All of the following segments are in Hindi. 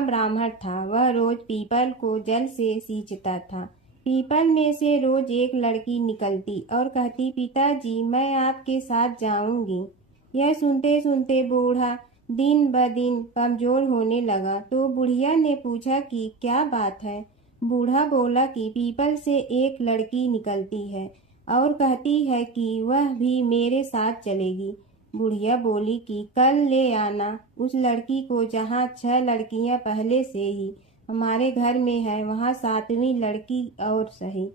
ब्राह्मण था। वह रोज पीपल को जल से सींचता था। पीपल में से रोज एक लड़की निकलती और कहती, पिताजी मैं आपके साथ जाऊंगी। यह सुनते सुनते बूढ़ा दिन ब दिन कमजोर होने लगा। तो बुढ़िया ने पूछा कि क्या बात है। बूढ़ा बोला कि पीपल से एक लड़की निकलती है और कहती है कि वह भी मेरे साथ चलेगी। बुढ़िया बोली कि कल ले आना उस लड़की को, जहाँ 6 लड़कियां पहले से ही हमारे घर में है, वहाँ 7वीं लड़की और सही।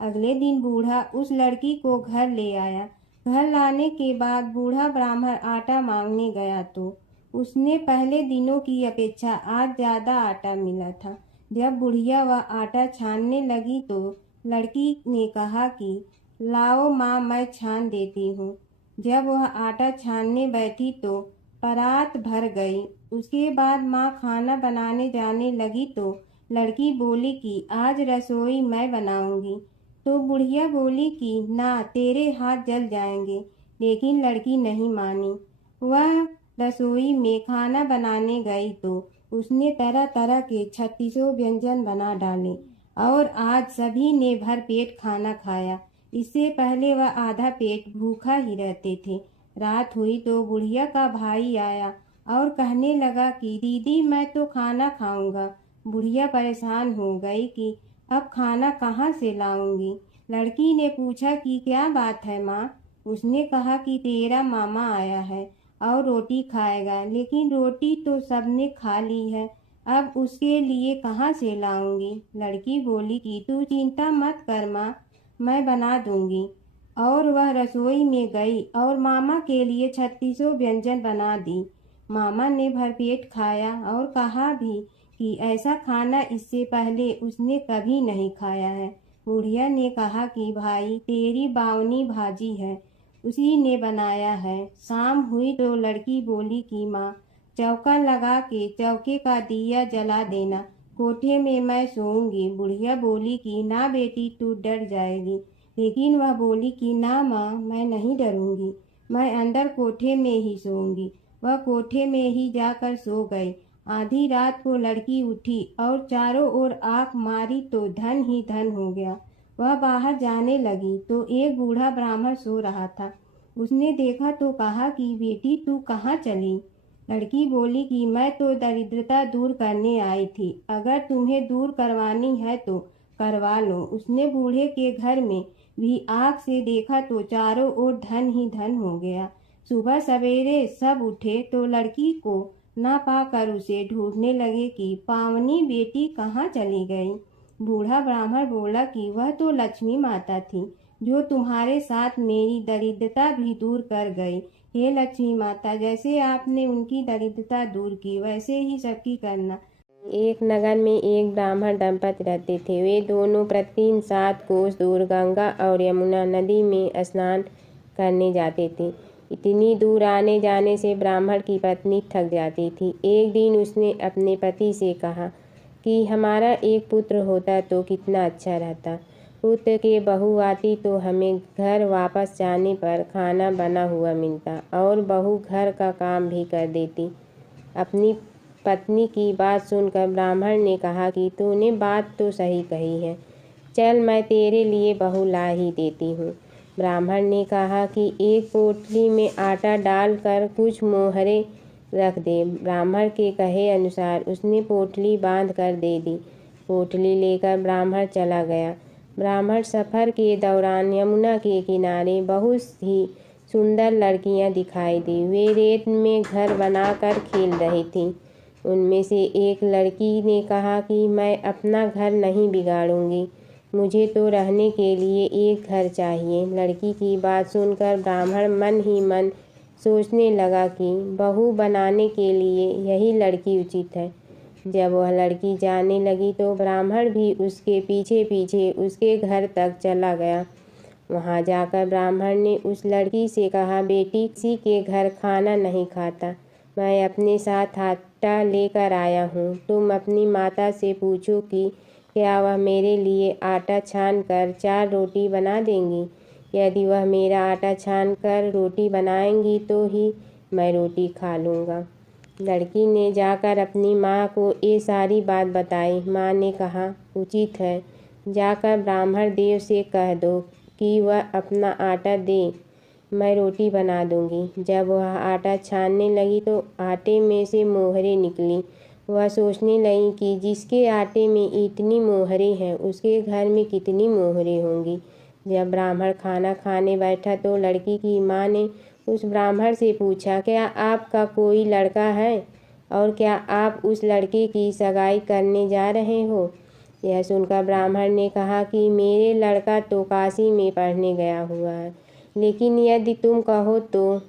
अगले दिन बूढ़ा उस लड़की को घर ले आया। घर लाने के बाद बूढ़ा ब्राह्मण आटा मांगने गया तो उसने पहले दिनों की अपेक्षा आज ज्यादा आटा मिला था। जब बुढ़िया वह आटा छानने लगी तो लड़की ने कहा कि लाओ माँ, मैं छान देती हूँ। जब वह आटा छानने बैठी तो परात भर गई। उसके बाद माँ खाना बनाने जाने लगी तो लड़की बोली कि आज रसोई मैं बनाऊंगी। तो बुढ़िया बोली कि ना, तेरे हाथ जल जाएंगे। लेकिन लड़की नहीं मानी। वह रसोई में खाना बनाने गई तो उसने तरह तरह के 36 व्यंजन बना डाले और आज सभी ने भर पेट खाना खाया। इससे पहले वह आधा पेट भूखा ही रहते थे। रात हुई तो बुढ़िया का भाई आया और कहने लगा कि दीदी मैं तो खाना खाऊंगा। बुढ़िया परेशान हो गई कि अब खाना कहाँ से लाऊंगी। लड़की ने पूछा कि क्या बात है माँ। उसने कहा कि तेरा मामा आया है और रोटी खाएगा, लेकिन रोटी तो सबने खा ली है, अब उसके लिए कहाँ से लाऊंगी। लड़की बोली कि तू चिंता मत कर माँ, मैं बना दूंगी। और वह रसोई में गई और मामा के लिए 36 व्यंजन बना दी। मामा ने भरपेट खाया और कहा भी कि ऐसा खाना इससे पहले उसने कभी नहीं खाया है। बुढ़िया ने कहा कि भाई तेरी बावनी भाजी है, उसी ने बनाया है। शाम हुई तो लड़की बोली कि माँ चौका लगा के चौके का दिया जला देना, कोठे में मैं सोऊंगी। बुढ़िया बोली कि ना बेटी, तू डर जाएगी। लेकिन वह बोली कि ना माँ, मैं नहीं डरूंगी, मैं अंदर कोठे में ही सोऊंगी। वह कोठे में ही जाकर सो गई। आधी रात को लड़की उठी और चारों ओर आंख मारी तो धन ही धन हो गया। वह बाहर जाने लगी तो एक बूढ़ा ब्राह्मण सो रहा था। उसने देखा तो कहा कि बेटी तू कहाँ चली। लड़की बोली कि मैं तो दरिद्रता दूर करने आई थी, अगर तुम्हें दूर करवानी है तो करवा लो। उसने बूढ़े के घर में भी आँख से देखा तो चारों ओर धन ही धन हो गया। सुबह सवेरे सब उठे तो लड़की को ना पाकर उसे ढूंढने लगे कि पावनी बेटी कहाँ चली गई। बूढ़ा ब्राह्मण बोला कि वह तो लक्ष्मी माता थी, जो तुम्हारे साथ मेरी दरिद्रता भी दूर कर गई। हे लक्ष्मी माता, जैसे आपने उनकी दरिद्रता दूर की, वैसे ही सबकी करना। एक नगर में एक ब्राह्मण दंपति रहते थे। वे दोनों प्रतिदिन 7 कोस दूर गंगा और यमुना नदी में स्नान करने जाते थे। इतनी दूर आने जाने से ब्राह्मण की पत्नी थक जाती थी। एक दिन उसने अपने पति से कहा कि हमारा एक पुत्र होता तो कितना अच्छा रहता। पुत्र के बहू आती तो हमें घर वापस जाने पर खाना बना हुआ मिलता और बहू घर का काम भी कर देती। अपनी पत्नी की बात सुनकर ब्राह्मण ने कहा कि तूने बात तो सही कही है, चल मैं तेरे लिए बहू ला ही देती हूँ। ब्राह्मण ने कहा कि एक पोटली में आटा डालकर कुछ मोहरे रख दे। ब्राह्मण के कहे अनुसार उसने पोटली बांध कर दे दी। पोटली लेकर ब्राह्मण चला गया। ब्राह्मण सफ़र के दौरान यमुना के किनारे बहुत ही सुंदर लड़कियां दिखाई दी। वे रेत में घर बनाकर खेल रही थीं। उनमें से एक लड़की ने कहा कि मैं अपना घर नहीं बिगाड़ूंगी, मुझे तो रहने के लिए एक घर चाहिए। लड़की की बात सुनकर ब्राह्मण मन ही मन सोचने लगा कि बहू बनाने के लिए यही लड़की उचित है। जब वह लड़की जाने लगी तो ब्राह्मण भी उसके पीछे पीछे उसके घर तक चला गया। वहां जाकर ब्राह्मण ने उस लड़की से कहा, बेटी किसी के घर खाना नहीं खाता, मैं अपने साथ आटा लेकर आया हूँ। तुम अपनी माता से पूछो कि क्या वह मेरे लिए आटा छान कर 4 रोटी बना देंगी। यदि वह मेरा आटा छान कर रोटी बनाएंगी तो ही मैं रोटी खा लूँगा। लड़की ने जाकर अपनी माँ को ये सारी बात बताई। माँ ने कहा, उचित है, जाकर ब्राह्मण देव से कह दो कि वह अपना आटा दे, मैं रोटी बना दूंगी। जब वह आटा छानने लगी तो आटे में से मोहरें निकली। वह सोचने लगी कि जिसके आटे में इतनी मोहरें हैं उसके घर में कितनी मोहरें होंगी। जब ब्राह्मण खाना खाने बैठा तो लड़की की माँ ने उस ब्राह्मण से पूछा, क्या आपका कोई लड़का है और क्या आप उस लड़के की सगाई करने जा रहे हो? यह सुनकर ब्राह्मण ने कहा कि मेरे लड़का तो काशी में पढ़ने गया हुआ है, लेकिन यदि तुम कहो तो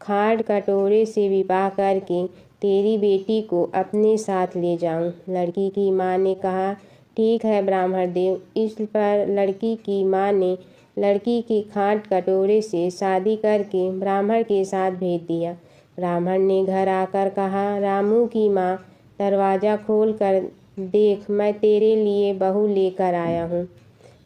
खाड़ कटोरे से विवाह करके तेरी बेटी को अपने साथ ले जाऊं। लड़की की माँ ने कहा, ठीक है ब्राह्मण देव। इस पर लड़की की माँ ने लड़की की खाट कटोरे से शादी करके ब्राह्मण के साथ भेज दिया। ब्राह्मण ने घर आकर कहा, रामू की माँ, दरवाज़ा खोल कर देख, मैं तेरे लिए बहू लेकर आया हूँ।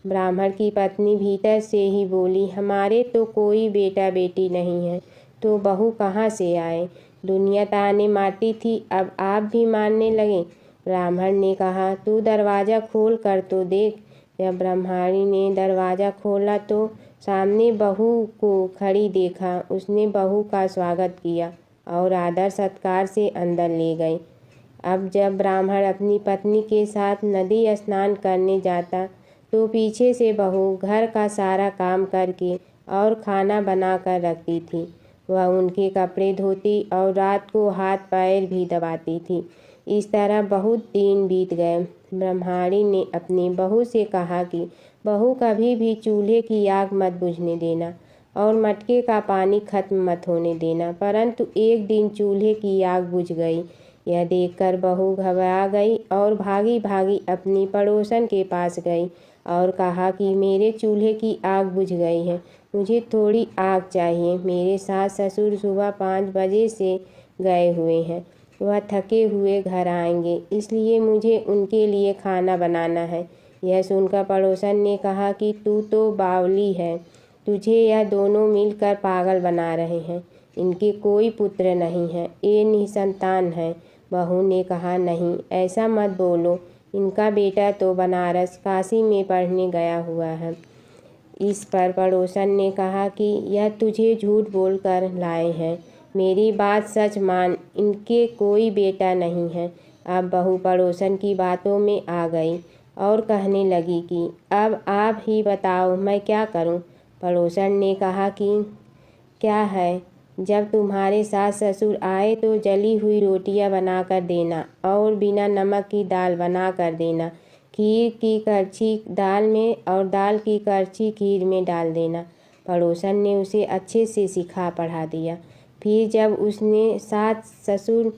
ब्राह्मण की पत्नी भीतर से ही बोली, हमारे तो कोई बेटा बेटी नहीं है, तो बहू कहाँ से आए? दुनिया ताने मारती थी, अब आप भी मारने लगे। ब्राह्मण ने कहा, तू दरवाज़ा खोल कर तो देख। जब ब्रह्मचारी ने दरवाज़ा खोला तो सामने बहू को खड़ी देखा। उसने बहू का स्वागत किया और आदर सत्कार से अंदर ले गई। अब जब ब्राह्मण अपनी पत्नी के साथ नदी स्नान करने जाता तो पीछे से बहू घर का सारा काम करके और खाना बना कर रखती थी। वह उनके कपड़े धोती और रात को हाथ पैर भी दबाती थी। इस तरह बहुत दिन बीत गए। ब्रह्मचारी ने अपनी बहू से कहा कि बहू कभी भी चूल्हे की आग मत बुझने देना और मटके का पानी खत्म मत होने देना। परंतु एक दिन चूल्हे की आग बुझ गई। यह देखकर बहू घबरा गई और भागी भागी अपनी पड़ोसन के पास गई और कहा कि मेरे चूल्हे की आग बुझ गई है, मुझे थोड़ी आग चाहिए। मेरे सास ससुर सुबह 5 बजे से गए हुए हैं, वह थके हुए घर आएंगे, इसलिए मुझे उनके लिए खाना बनाना है। यह सुनकर पड़ोसन ने कहा कि तू तो बावली है, तुझे यह दोनों मिलकर पागल बना रहे हैं। इनके कोई पुत्र नहीं है, ये निसंतान है। बहू ने कहा, नहीं ऐसा मत बोलो, इनका बेटा तो बनारस काशी में पढ़ने गया हुआ है। इस पर पड़ोसन ने कहा कि यह तुझे झूठ बोलकर लाए हैं, मेरी बात सच मान, इनके कोई बेटा नहीं है। अब बहू पड़ोसन की बातों में आ गई और कहने लगी कि अब आप ही बताओ मैं क्या करूं। पड़ोसन ने कहा कि क्या है, जब तुम्हारे सास ससुर आए तो जली हुई रोटियां बना कर देना और बिना नमक की दाल बना कर देना। खीर की करछी दाल में और दाल की करछी खीर में डाल देना। पड़ोसन ने उसे अच्छे से सिखा पढ़ा दिया। फिर जब उसने सास ससुर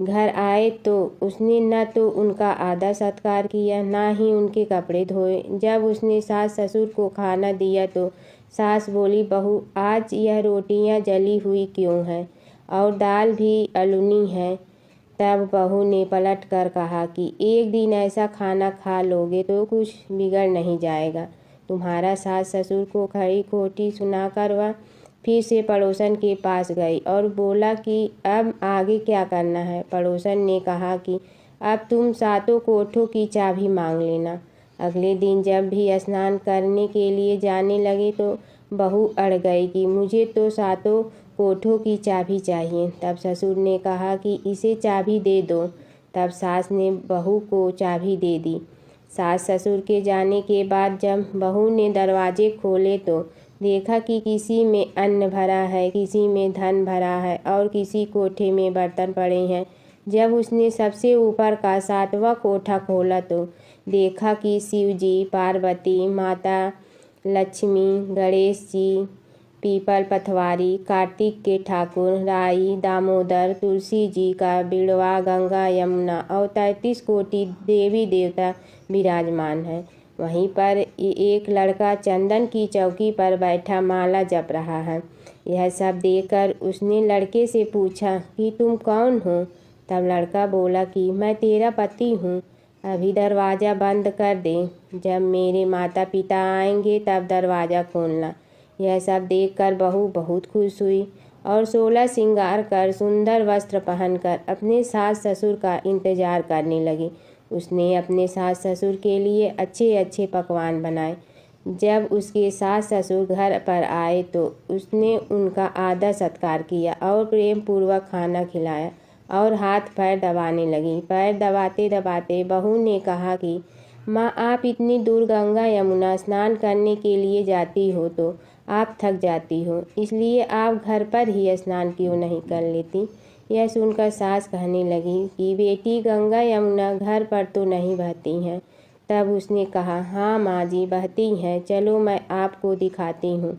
घर आए तो उसने न तो उनका आदर सत्कार किया, ना ही उनके कपड़े धोए। जब उसने सास ससुर को खाना दिया तो सास बोली, बहू आज यह रोटियां जली हुई क्यों हैं और दाल भी अलूनी है। तब बहू ने पलट कर कहा कि एक दिन ऐसा खाना खा लोगे तो कुछ बिगड़ नहीं जाएगा। तुम्हारा सास ससुर को खड़ी खोटी सुनाकर वह फिर से पड़ोसन के पास गई और बोला कि अब आगे क्या करना है। पड़ोसन ने कहा कि अब तुम सातों कोठों की चाबी मांग लेना। अगले दिन जब भी स्नान करने के लिए जाने लगे तो बहू अड़ गई कि मुझे तो सातों कोठों की चाबी चाहिए। तब ससुर ने कहा कि इसे चाबी दे दो। तब सास ने बहू को चाबी दे दी। सास ससुर के जाने के बाद जब बहू ने दरवाजे खोले तो देखा कि किसी में अन्न भरा है, किसी में धन भरा है और किसी कोठे में बर्तन पड़े हैं। जब उसने सबसे ऊपर का 7वां कोठा खोला तो देखा कि शिव जी, पार्वती माता, लक्ष्मी, गणेश जी, पीपल पथवारी, कार्तिक के ठाकुर, राई, दामोदर, तुलसी जी का बिड़वा, गंगा, यमुना और 33 कोटि देवी देवता विराजमान है। वहीं पर एक लड़का चंदन की चौकी पर बैठा माला जप रहा है। यह सब देखकर उसने लड़के से पूछा कि तुम कौन हो। तब लड़का बोला कि मैं तेरा पति हूँ, अभी दरवाज़ा बंद कर दे, जब मेरे माता पिता आएंगे तब दरवाज़ा खोलना। यह सब देखकर बहू बहुत खुश हुई और 16 श्रृंगार कर सुंदर वस्त्र पहनकर अपने सास ससुर का इंतजार करने लगी। उसने अपने सास ससुर के लिए अच्छे अच्छे पकवान बनाए। जब उसके सास ससुर घर पर आए तो उसने उनका आदर सत्कार किया और प्रेम पूर्वक खाना खिलाया और हाथ पैर दबाने लगी। पैर दबाते दबाते बहू ने कहा कि माँ, आप इतनी दूर गंगा यमुना स्नान करने के लिए जाती हो तो आप थक जाती हो, इसलिए आप घर पर ही स्नान क्यों नहीं कर लेती। यह सुनकर सास कहने लगी कि बेटी, गंगा यमुना घर पर तो नहीं बहती हैं। तब उसने कहा, हाँ माँ जी, बहती हैं, चलो मैं आपको दिखाती हूँ।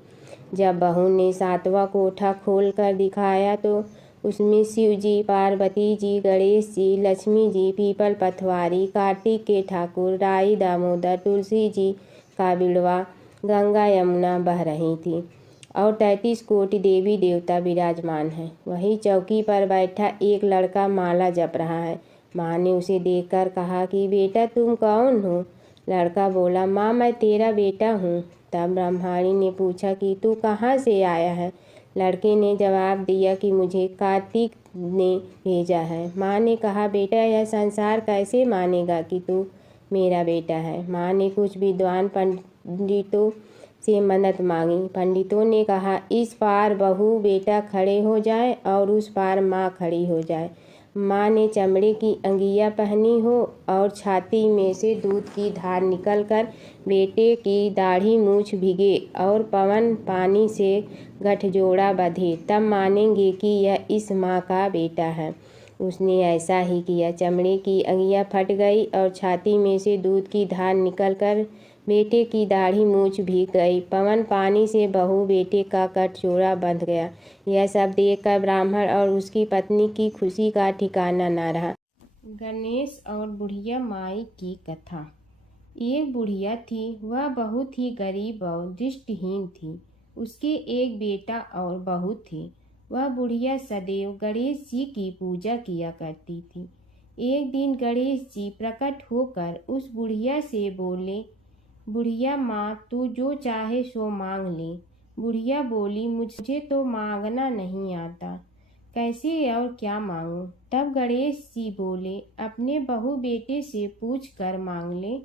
जब बहू ने 7वां कोठा खोल कर दिखाया तो उसमें शिव जी, पार्वती जी, गणेश जी, लक्ष्मी जी, पीपल पथवारी, कार्तिक के ठाकुर, राई दामोदर, तुलसी जी का बिड़वा गंगा यमुना बह रही थी और 33 कोटि देवी देवता विराजमान हैं। वहीं चौकी पर बैठा एक लड़का माला जप रहा है। माँ ने उसे देखकर कहा कि बेटा, तुम कौन हो? लड़का बोला, माँ, मैं तेरा बेटा हूँ। तब ब्रह्माणी ने पूछा कि तू कहाँ से आया है? लड़के ने जवाब दिया कि मुझे कार्तिक ने भेजा है। माँ ने कहा, बेटा, यह संसार कैसे मानेगा कि तू मेरा बेटा है? माँ ने कुछ विद्वान पंडितों से मदद मांगी। पंडितों ने कहा, इस पार बहू बेटा खड़े हो जाए और उस पार माँ खड़ी हो जाए। माँ ने चमड़े की अंगिया पहनी हो और छाती में से दूध की धार निकलकर बेटे की दाढ़ी मूछ भिगे और पवन पानी से गठजोड़ा बंधे, तब मानेंगे कि यह इस माँ का बेटा है। उसने ऐसा ही किया। चमड़े की अंगिया फट गई और छाती में से दूध की धार निकलकर बेटे की दाढ़ी मूछ भीग गई। पवन पानी से बहू बेटे का गठजोड़ा बंध गया। यह सब देखकर ब्राह्मण और उसकी पत्नी की खुशी का ठिकाना न रहा। गणेश और बुढ़िया माई की कथा। एक बुढ़िया थी, वह बहुत ही गरीब और दृष्टिहीन थी। उसके एक बेटा और बहू थी। वह बुढ़िया सदैव गणेश जी की पूजा किया करती थी। एक दिन गणेश जी प्रकट होकर उस बुढ़िया से बोले, बुढ़िया माँ, तू जो चाहे सो मांग ले। बुढ़िया बोली, मुझे तो मांगना नहीं आता, कैसे और क्या मांगूं? तब गणेश जी बोले, अपने बहू बेटे से पूछ कर मांग ले।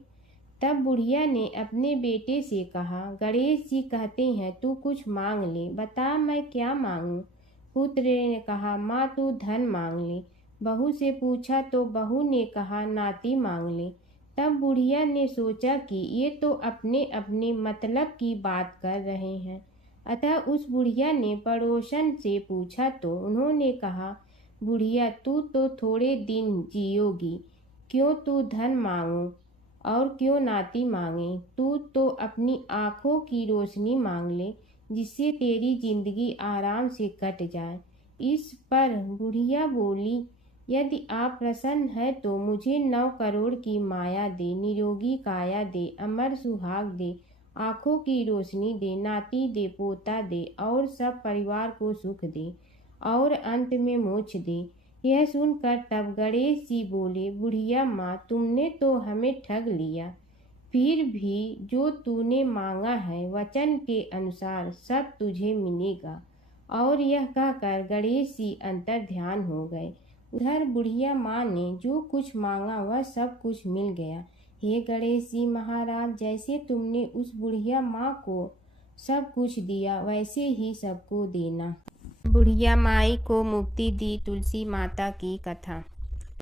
तब बुढ़िया ने अपने बेटे से कहा, गणेश जी कहते हैं तू कुछ मांग ले, बता मैं क्या मांगूं? पुत्र ने कहा, माँ तू धन मांग ले। बहू से पूछा तो बहू ने कहा, नाती मांग ले। तब बुढ़िया ने सोचा कि ये तो अपने अपने मतलब की बात कर रहे हैं, अतः उस बुढ़िया ने पड़ोसन से पूछा तो उन्होंने कहा, बुढ़िया तू तो थोड़े दिन जियोगी, क्यों तू धन मांगो और क्यों नाती मांगे? तू तो अपनी आँखों की रोशनी मांग ले, जिससे तेरी जिंदगी आराम से कट जाए। इस पर बुढ़िया बोली, यदि आप प्रसन्न हैं तो मुझे 9 करोड़ की माया दे, निरोगी काया दे, अमर सुहाग दे, आँखों की रोशनी दे, नाती दे, पोता दे और सब परिवार को सुख दे और अंत में मोक्ष दे। यह सुनकर तब गणेश जी बोले, बुढ़िया माँ, तुमने तो हमें ठग लिया। फिर भी जो तूने मांगा है वचन के अनुसार सब तुझे मिलेगा। और यह कहकर गणेश जी अंतर ध्यान हो गए। उधर बुढ़िया माँ ने जो कुछ मांगा वह सब कुछ मिल गया। हे गणेश जी महाराज, जैसे तुमने उस बुढ़िया माँ को सब कुछ दिया वैसे ही सबको देना। बुढ़िया माई को मुक्ति दी तुलसी माता की कथा।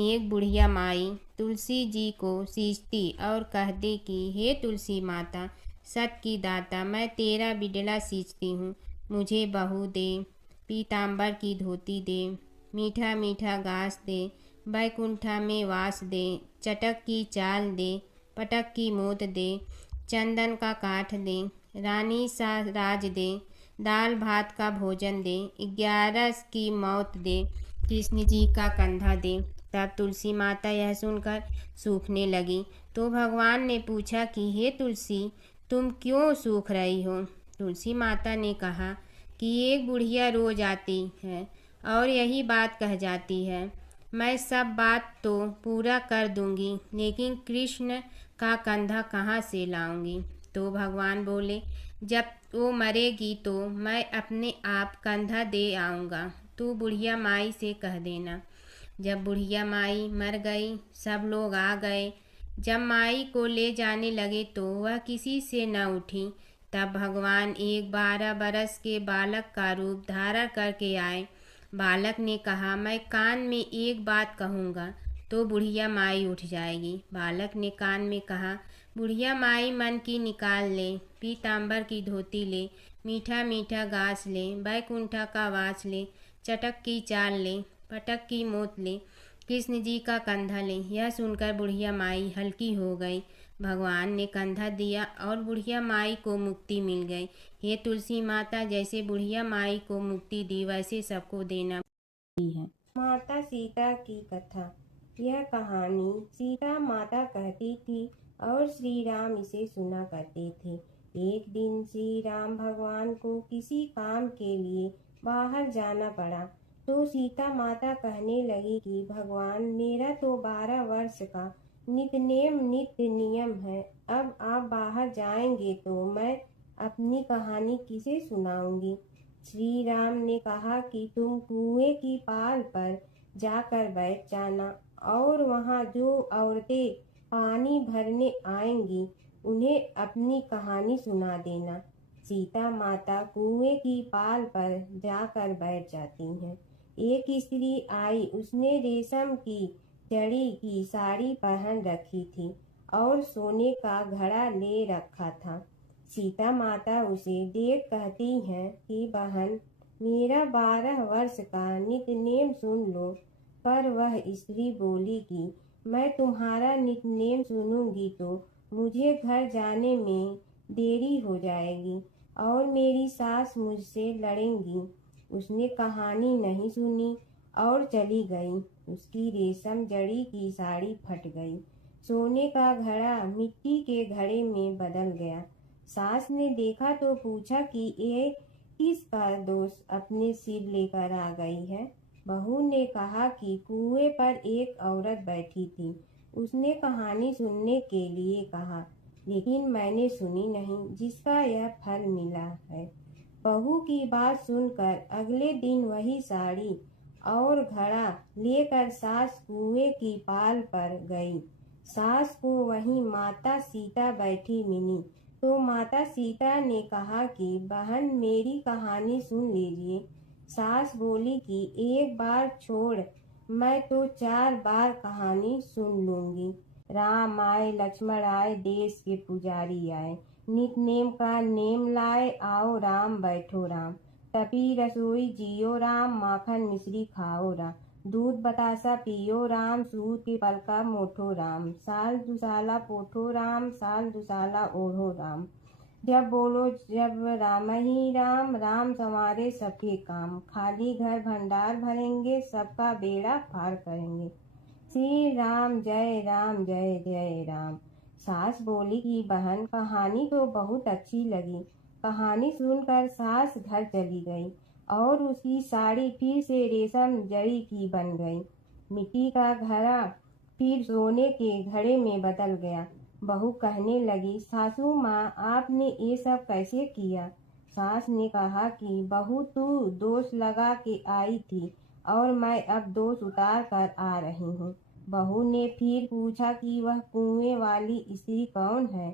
एक बुढ़िया माई तुलसी जी को सींचती और कहती कि हे तुलसी माता, सत की दाता, मैं तेरा बिडला सींचती हूँ, मुझे बहू दे, पीताम्बर की धोती दे, मीठा मीठा घास दे, बैकुंठा में वास दे, चटक की चाल दे, पटक की मोद दे, चंदन का काठ दे, रानी सा राज दे, दाल भात का भोजन दे, 11 की मौत दे, कृष्ण जी का कंधा दे। तब तुलसी माता यह सुनकर सूखने लगी तो भगवान ने पूछा कि हे तुलसी, तुम क्यों सूख रही हो? तुलसी माता ने कहा कि एक बुढ़िया रोज आती है और यही बात कह जाती है, मैं सब बात तो पूरा कर दूंगी, लेकिन कृष्ण का कंधा कहाँ से लाऊंगी? तो भगवान बोले, जब वो मरेगी तो मैं अपने आप कंधा दे आऊँगा, तू बुढ़िया माई से कह देना। जब बुढ़िया माई मर गई, सब लोग आ गए। जब माई को ले जाने लगे तो वह किसी से न उठी। तब भगवान एक 12 बरस के बालक का रूप धारण करके आए। बालक ने कहा, मैं कान में एक बात कहूँगा तो बुढ़िया माई उठ जाएगी। बालक ने कान में कहा, बुढ़िया माई मन की निकाल ले, पीताम्बर की धोती ले, मीठा मीठा घास ले, बैकुंठा का वास ले, चटक की चाल ले, पटक की मोत ले, कृष्ण जी का कंधा ले। यह सुनकर बुढ़िया माई हल्की हो गई। भगवान ने कंधा दिया और बुढ़िया माई को मुक्ति मिल गई। हे तुलसी माता, जैसे बुढ़िया माई को मुक्ति दी वैसे सबको देना है। माता सीता की कथा। यह कहानी सीता माता कहती थी और श्री राम इसे सुना करते थे। एक दिन श्री राम भगवान को किसी काम के लिए बाहर जाना पड़ा तो सीता माता कहने लगी कि भगवान, मेरा तो 12 वर्ष का नित्य नियम है। अब आप बाहर जाएंगे तो मैं अपनी कहानी किसे सुनाऊंगी। श्री राम ने कहा कि तुम कुएं की पाल पर जाकर बैठ जाना और वहाँ जो औरतें पानी भरने आएंगी उन्हें अपनी कहानी सुना देना। सीता माता कुएं की पाल पर जाकर बैठ जाती हैं। एक स्त्री आई, उसने रेशम की जड़ी की साड़ी पहन रखी थी और सोने का घड़ा ले रखा था। सीता माता उसे देख कहती हैं कि बहन, मेरा 12 वर्ष का नित्य सुन लो। पर वह स्त्री बोली कि मैं तुम्हारा नित्य सुनूंगी तो मुझे घर जाने में देरी हो जाएगी और मेरी सास मुझसे लड़ेंगी। उसने कहानी नहीं सुनी और चली गई। उसकी रेशम जड़ी की साड़ी फट गई, सोने का घड़ा मिट्टी के घड़े में बदल गया। सास ने देखा तो पूछा कि ये किसका दोष अपने सिर लेकर आ गई है। बहू ने कहा कि कुएं पर एक औरत बैठी थी, उसने कहानी सुनने के लिए कहा, लेकिन मैंने सुनी नहीं, जिसका यह फल मिला है। बहू की बात सुनकर अगले दिन वही साड़ी और घड़ा लेकर सास कुएं की पाल पर गई। सास को वहीं माता सीता बैठी मिली तो माता सीता ने कहा कि बहन, मेरी कहानी सुन लीजिए। सास बोली कि एक बार छोड़, मैं तो 4 बार कहानी सुन लूंगी। राम आए, लक्ष्मण आए, देश के पुजारी आए, नित नेम का नेम लाए, आओ राम बैठो राम, तपी रसोई जियो राम, माखन मिश्री खाओ राम, दूध बतासा पियो राम, सूत के पलका मोठो राम, साल दुसाला पोठो राम, साल दुसाला ओढ़ो राम। जब बोलो जब राम ही राम, राम संवारे सबके काम, खाली घर भंडार भरेंगे, सबका बेड़ा पार करेंगे। श्री राम जय राम जय जय राम। सास बोली कि बहन, कहानी तो बहुत अच्छी लगी। कहानी सुनकर सास घर चली गई और उसकी साड़ी फिर से रेशम जड़ी की बन गई। मिट्टी का घड़ा फिर सोने के घड़े में बदल गया। बहू कहने लगी, सासू माँ, आपने ये सब कैसे किया। सास ने कहा कि बहू, तू दोष लगा के आई थी और मैं अब दोष उतार कर आ रही हूँ। बहू ने फिर पूछा कि वह कुएं वाली स्त्री कौन है।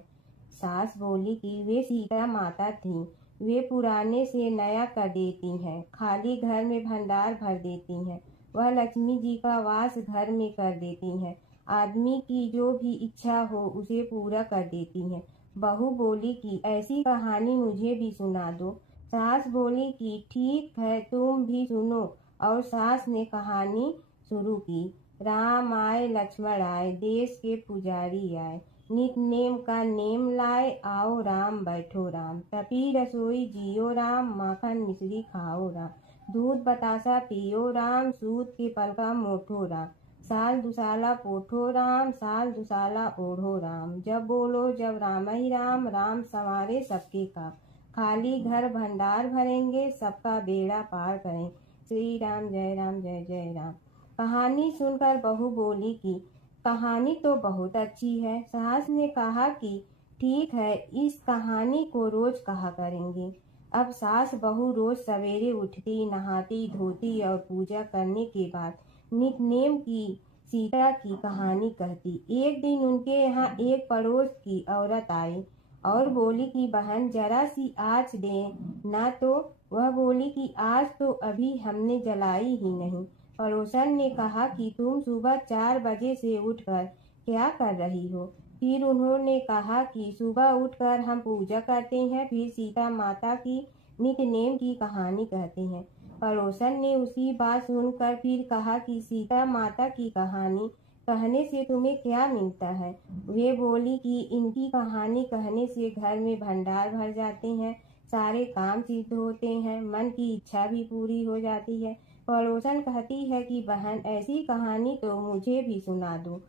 सास बोली कि वे सीता माता थीं। वे पुराने से नया कर देती हैं, खाली घर में भंडार भर देती हैं। वह लक्ष्मी जी का वास घर में कर देती हैं। आदमी की जो भी इच्छा हो उसे पूरा कर देती हैं। बहू बोली कि ऐसी कहानी मुझे भी सुना दो। सास बोली कि ठीक है, तुम भी सुनो। और सास ने कहानी शुरू की। राम आए, लक्ष्मण आए, देश के पुजारी आए, नित नेम का नेम लाए, आओ राम बैठो राम, तपी रसोई जियो राम, माखन मिश्री खाओ राम, दूध बतासा पियो राम, सूत के पलका मोठो राम, साल दुसाला पोठो राम, साल दुसाला ओढ़ो राम। जब बोलो जब राम ही राम, राम संवारे सबके काम, खाली घर भंडार भरेंगे, सबका बेड़ा पार करें। श्री राम जय जय राम। कहानी सुनकर बहू बोली कि कहानी तो बहुत अच्छी है। सास ने कहा कि ठीक है, इस कहानी को रोज कहा करेंगे। अब सास बहू रोज सवेरे उठती, नहाती धोती और पूजा करने के बाद नितनेम की सीता की कहानी कहती। एक दिन उनके यहाँ एक पड़ोस की औरत आई और बोली कि बहन जरा सी आँच दे ना। तो वह बोली कि आज तो अभी हमने जलाई ही नहीं। पड़ोसन ने कहा कि तुम सुबह 4 बजे से उठकर क्या कर रही हो? फिर उन्होंने कहा कि सुबह उठकर हम पूजा करते हैं, फिर सीता माता की नितनेम की कहानी कहते हैं। पड़ोसन ने उसकी बात सुनकर फिर कहा कि सीता माता की कहानी कहने से तुम्हें क्या मिलता है? वे बोली कि इनकी कहानी कहने से घर में भंडार भर जाते हैं, सारे काम सिद्ध होते हैं, मन की इच्छा भी पूरी हो जाती है। पड़ोसन कहती है कि बहन ऐसी कहानी तो मुझे भी सुना दो।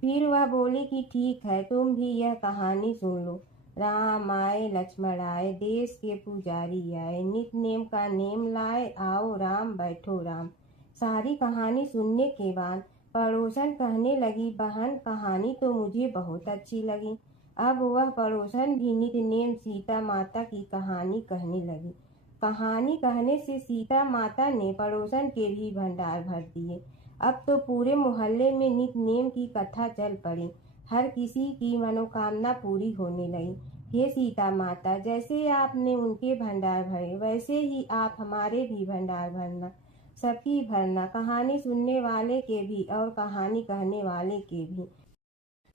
फिर वह बोली कि ठीक है, तुम भी यह कहानी सुन लो। राम आए लक्ष्मण आए, देश के पुजारी आए, नित नेम का नेम लाए, आओ राम बैठो राम। सारी कहानी सुनने के बाद पड़ोसन कहने लगी, बहन कहानी तो मुझे बहुत अच्छी लगी। अब वह पड़ोसन भी नित नेम सीता माता की कहानी कहने लगी। कहानी कहने से सीता माता ने पड़ोसन के भी भंडार भर दिए। अब तो पूरे मोहल्ले में नित नेम की कथा चल पड़ी। हर किसी की मनोकामना पूरी होने लगी। हे सीता माता, जैसे आपने उनके भंडार भरे वैसे ही आप हमारे भी भंडार भरना, सबकी भरना, कहानी सुनने वाले के भी और कहानी कहने वाले के भी।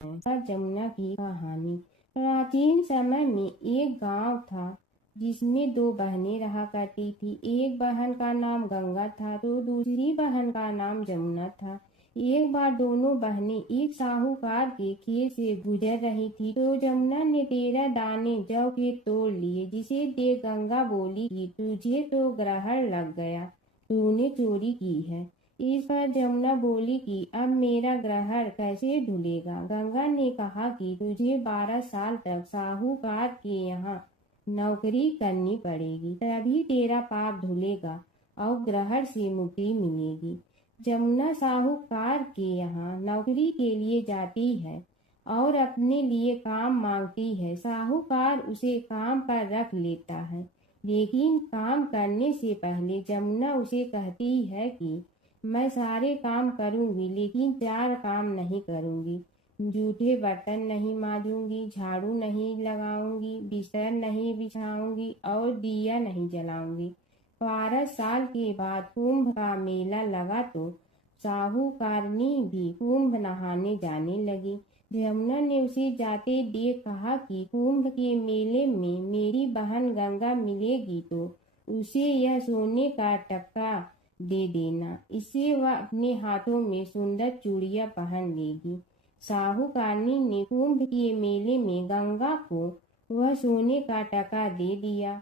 और जमुना की कहानी। प्राचीन समय में एक गांव था जिसमें 2 बहनें रहा करती थी। एक बहन का नाम गंगा था तो दूसरी बहन का नाम जमुना था। एक बार दोनों बहनें एक साहूकार के खेत से गुजर रही थी तो जमुना ने 13 दाने जौ के तोड़ लिए, जिसे देख गंगा बोली कि तुझे तो ग्रहण लग गया, तूने चोरी की है। इस पर जमुना बोली कि अब मेरा ग्रहण कैसे धुलेगा? गंगा ने कहा कि तुझे 12 साल तक साहूकार के यहाँ नौकरी करनी पड़ेगी, तभी तेरा पाप धुलेगा और ग्रहण से मुक्ति मिलेगी। जमुना साहूकार के यहाँ नौकरी के लिए जाती है और अपने लिए काम मांगती है। साहूकार उसे काम पर रख लेता है, लेकिन काम करने से पहले जमुना उसे कहती है कि मैं सारे काम करूंगी लेकिन 4 काम नहीं करूंगी। जूठे बर्तन नहीं मांजूंगी, झाड़ू नहीं लगाऊंगी, बिस्तर नहीं बिछाऊंगी और दिया नहीं जलाऊंगी। 12 साल के बाद कुंभ का मेला लगा तो साहूकारनी भी कुंभ नहाने जाने लगी। जमुना ने उसे जाते देख कहा कि कुंभ के मेले में मेरी बहन गंगा मिलेगी तो उसे यह सोने का टक्का दे देना, इससे वह अपने हाथों में सुंदर चूड़ियां पहन लेगी। साहूकारनी ने कुंभ के मेले में गंगा को वह सोने का टका दे दिया।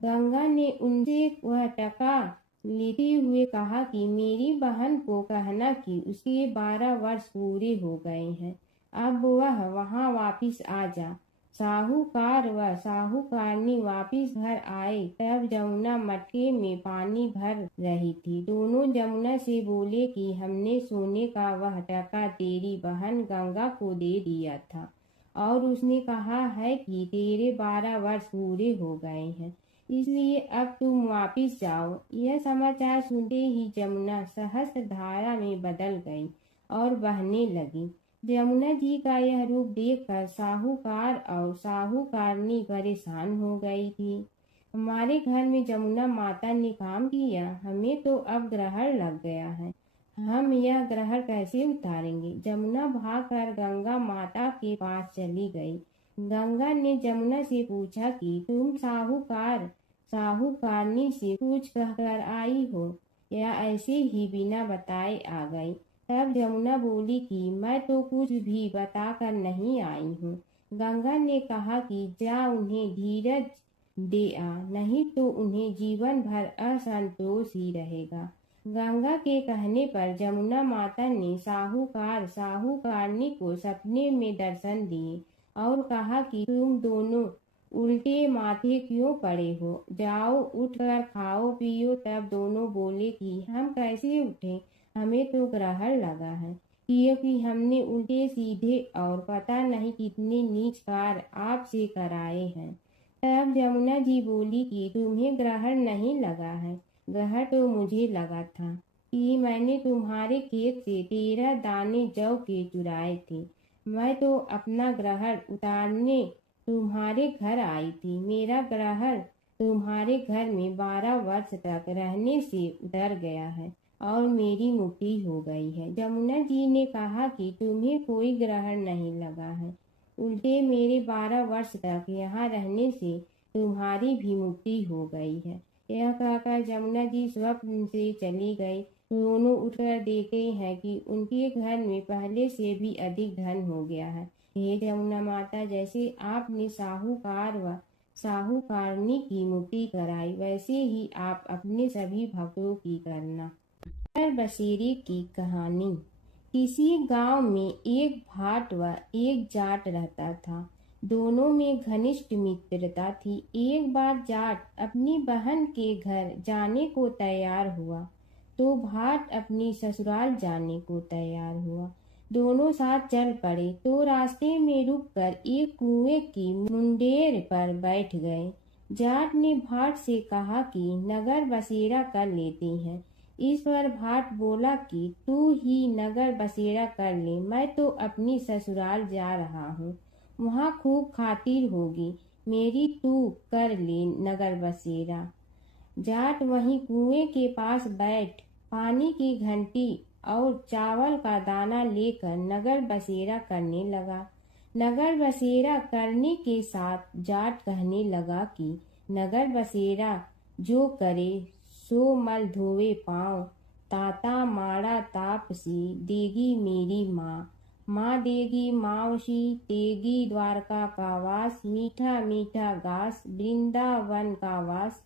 गंगा ने उनसे वह टका लेते हुए कहा कि मेरी बहन को कहना कि उसके 12 वर्ष पूरे हो गए हैं, अब वह वहां वापिस आ जा। साहूकार व साहूकारनी वापिस घर आए तब जमुना मटके में पानी भर रही थी। दोनों जमुना से बोले कि हमने सोने का वह टका तेरी बहन गंगा को दे दिया था और उसने कहा है कि तेरे 12 वर्ष पूरे हो गए हैं, इसलिए अब तुम वापिस जाओ। यह समाचार सुनते ही जमुना सहस्त्र धारा में बदल गई और बहने लगी। जमुना जी का यह रूप देखकर साहूकार और साहूकारनी परेशान हो गई थी। हमारे घर में जमुना माता ने काम किया, हमें तो अब ग्रहण लग गया है, हम यह ग्रहण कैसे उतारेंगे? जमुना भागकर गंगा माता के पास चली गई। गंगा ने जमुना से पूछा कि तुम साहूकारनी से कुछ कहकर आई हो या ऐसे ही बिना बताए आ गई? तब जमुना बोली कि मैं तो कुछ भी बताकर नहीं आई हूँ। गंगा ने कहा कि जा उन्हें धीरज दे आ, नहीं तो उन्हें जीवन भर असंतोष ही रहेगा। गंगा के कहने पर जमुना माता ने साहूकारनी को सपने में दर्शन दिए और कहा कि तुम दोनों उल्टे माथे क्यों पड़े हो, जाओ उठकर खाओ पियो। तब दोनों बोले कि हम कैसे उठे, हमें तो ग्रहण लगा है। क्योंकि हमने उल्टे सीधे और पता नहीं कितने नीच कार्य आपसे कराए हैं। तब जमुना जी बोली कि तुम्हें ग्रहण नहीं लगा है, ग्रहण तो मुझे लगा था कि मैंने तुम्हारे खेत से 13 दाने जौ के चुराए थे। मैं तो अपना ग्रहण उतारने तुम्हारे घर आई थी। मेरा ग्रहण तुम्हारे घर में 12 वर्ष तक रहने से उतर गया है और मेरी मुक्ति हो गई है। जमुना जी ने कहा कि तुम्हें कोई ग्रहण नहीं लगा है, उल्टे मेरे 12 वर्ष तक यहाँ रहने से तुम्हारी भी मुक्ति हो गई है। यह कहकर जमुना जी स्वप्न से चली गई। दोनों उठकर देखते हैं कि उनके घर में पहले से भी अधिक धन हो गया है। हे जमुना माता, जैसे आपने साहूकार व साहूकारनी की मुक्ति कराई, वैसे ही आप अपने सभी भक्तों की करना। बसेरे की कहानी। किसी गांव में एक भाट व एक जाट रहता था। दोनों में घनिष्ठ मित्रता थी। एक बार जाट अपनी बहन के घर जाने को तैयार हुआ तो भाट अपनी ससुराल जाने को तैयार हुआ। दोनों साथ चल पड़े तो रास्ते में रुककर एक कुएं की मुंडेर पर बैठ गए। जाट ने भाट से कहा कि नगर बसेरा कर लेते हैं। इस पर भाट बोला कि तू ही नगर बसेरा कर ले, मैं तो अपनी ससुराल जा रहा हूँ, वहाँ खूब खातिर होगी मेरी, तू कर ले नगर बसेरा। जाट वहीं कुएं के पास बैठ पानी की घंटी और चावल का दाना लेकर नगर बसेरा करने लगा। नगर बसेरा करने के साथ जाट कहने लगा कि नगर बसेरा जो करे सो मल धोवे पाँव, ताता माड़ा तापसी देगी मेरी माँ, माँ देगी मावशी तेगी द्वारका का वास, मीठा मीठा घास वृंदावन का वास,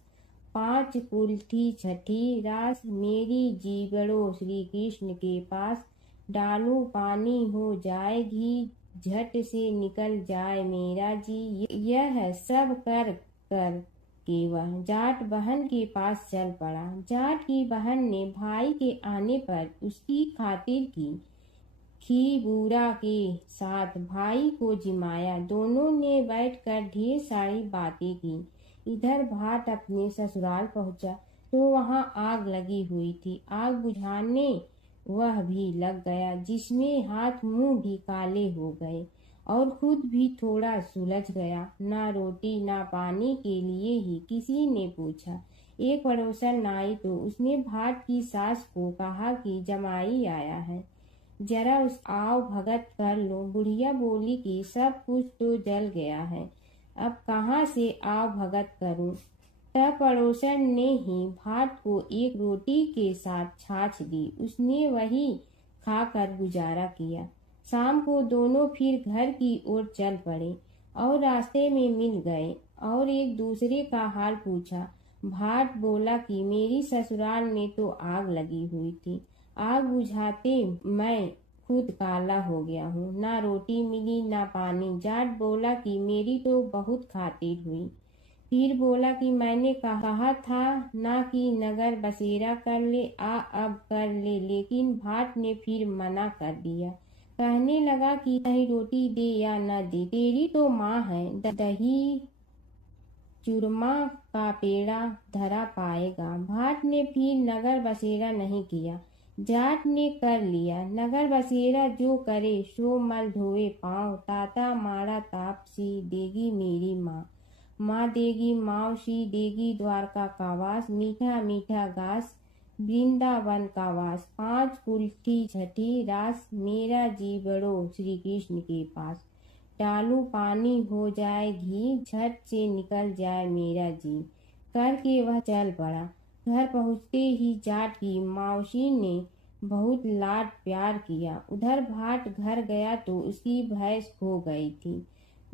5 कुल्ठी छठी रास, मेरी जीवड़ो श्री कृष्ण के पास, डालू पानी हो जाए घी, झट से निकल जाए मेरा जी। यह सब कर कर कि वह जाट बहन के पास चल पड़ा। जाट की बहन ने भाई के आने पर उसकी खातिर की खी बूरा के साथ भाई को जिमाया। दोनों ने बैठकर ढेर सारी बातें की। इधर भाट अपने ससुराल पहुंचा तो वहां आग लगी हुई थी। आग बुझाने वह भी लग गया, जिसमें हाथ मुंह भी काले हो गए और खुद भी थोड़ा सुलझ गया। ना रोटी ना पानी के लिए ही किसी ने पूछा। एक पड़ोसन आई तो उसने भाट की सास को कहा कि जमाई आया है, जरा उस आओ भगत कर लो। बुढ़िया बोली कि सब कुछ तो जल गया है, अब कहाँ से आओ भगत करूं। तब पड़ोसन ने ही भाट को एक रोटी के साथ छाछ दी। उसने वही खाकर गुजारा किया। शाम को दोनों फिर घर की ओर चल पड़े और रास्ते में मिल गए और एक दूसरे का हाल पूछा। भाट बोला कि मेरी ससुराल में तो आग लगी हुई थी, आग बुझाते मैं खुद काला हो गया हूँ, ना रोटी मिली ना पानी। जाट बोला कि मेरी तो बहुत खातिर हुई। फिर बोला कि मैंने कहा था ना कि नगर बसेरा कर ले, आ अब कर ले, लेकिन भाट ने फिर मना कर दिया। कहने लगा कि चाहे रोटी दे या न दे, तेरी तो माँ है, दही चूरमा का पेड़ा धरा पाएगा। भाट ने फिर नगर बसेरा नहीं किया, जाट ने कर लिया। नगर बसेरा जो करे सो मल धोवे पाँव, ताता माड़ा तापसी देगी मेरी माँ, माँ देगी मावशी देगी द्वारका का वास, मीठा मीठा घास वृंदावन का वास, 5 कुल्ठी छठी रास, मेरा जीवड़ो श्री कृष्ण के पास, डालू पानी हो जाए घी, झट से निकल जाए मेरा जी। करके वह चल पड़ा। घर पहुँचते ही जाट की मावशी ने बहुत लाड प्यार किया। उधर भाट घर गया तो उसकी भैंस खो गई थी।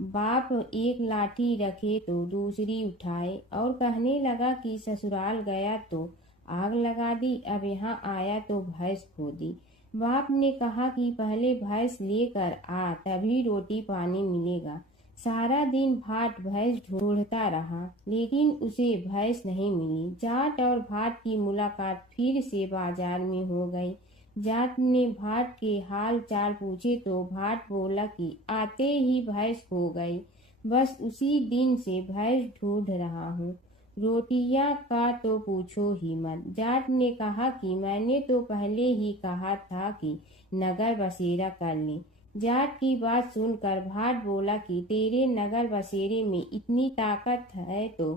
बाप एक लाठी रखे तो दूसरी उठाए और कहने लगा कि ससुराल गया तो आग लगा दी, अब यहाँ आया तो भैंस खो दी। बाप ने कहा कि पहले भैंस लेकर आ, तभी रोटी पानी मिलेगा। सारा दिन भाट भैंस ढूंढता रहा, लेकिन उसे भैंस नहीं मिली। जाट और भाट की मुलाकात फिर से बाजार में हो गई। जाट ने भाट के हाल चाल पूछे तो भाट बोला कि आते ही भैंस खो गई, बस उसी दिन से भैंस ढूंढ रहा हूँ। रोटियां का तो पूछो ही मत। जाट ने कहा कि मैंने तो पहले ही कहा था कि नगर बसेरा कर ले। जाट की बात सुनकर भाट बोला कि तेरे नगर बसेरे में इतनी ताकत है तो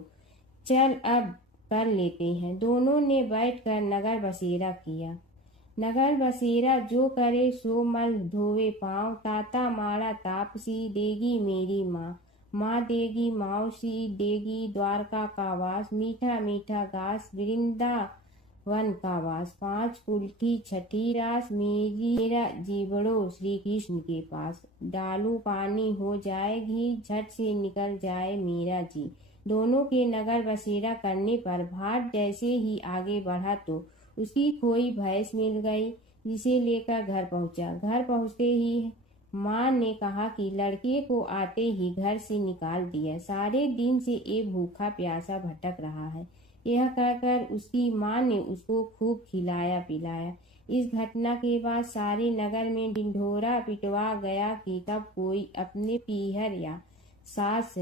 चल अब कर लेते हैं। दोनों ने बैठकर नगर बसेरा किया। नगर बसेरा जो करे सो मल धोवे पाँव, ताता माड़ा तापसी देगी मेरी माँ, माँ देगी मौसी देगी द्वारका का वास, मीठा मीठा घास वृंदावन का वास, 5 कुल की छठी रास मेरा जीवड़ो श्री कृष्ण के पास, डालू पानी हो जाएगी झट से निकल जाए मेरा जी। दोनों के नगर बसेरा करने पर भाट जैसे ही आगे बढ़ा तो उसकी खोई भैंस मिल गई, जिसे लेकर घर पहुंचा। घर पहुंचते ही माँ ने कहा कि लड़के को आते ही घर से निकाल दिया, सारे दिन से ये भूखा प्यासा भटक रहा है। यह कहकर उसकी माँ ने उसको खूब खिलाया पिलाया। इस घटना के बाद सारे नगर में ढिंढोरा पिटवा गया कि तब कोई अपने पीहर या सास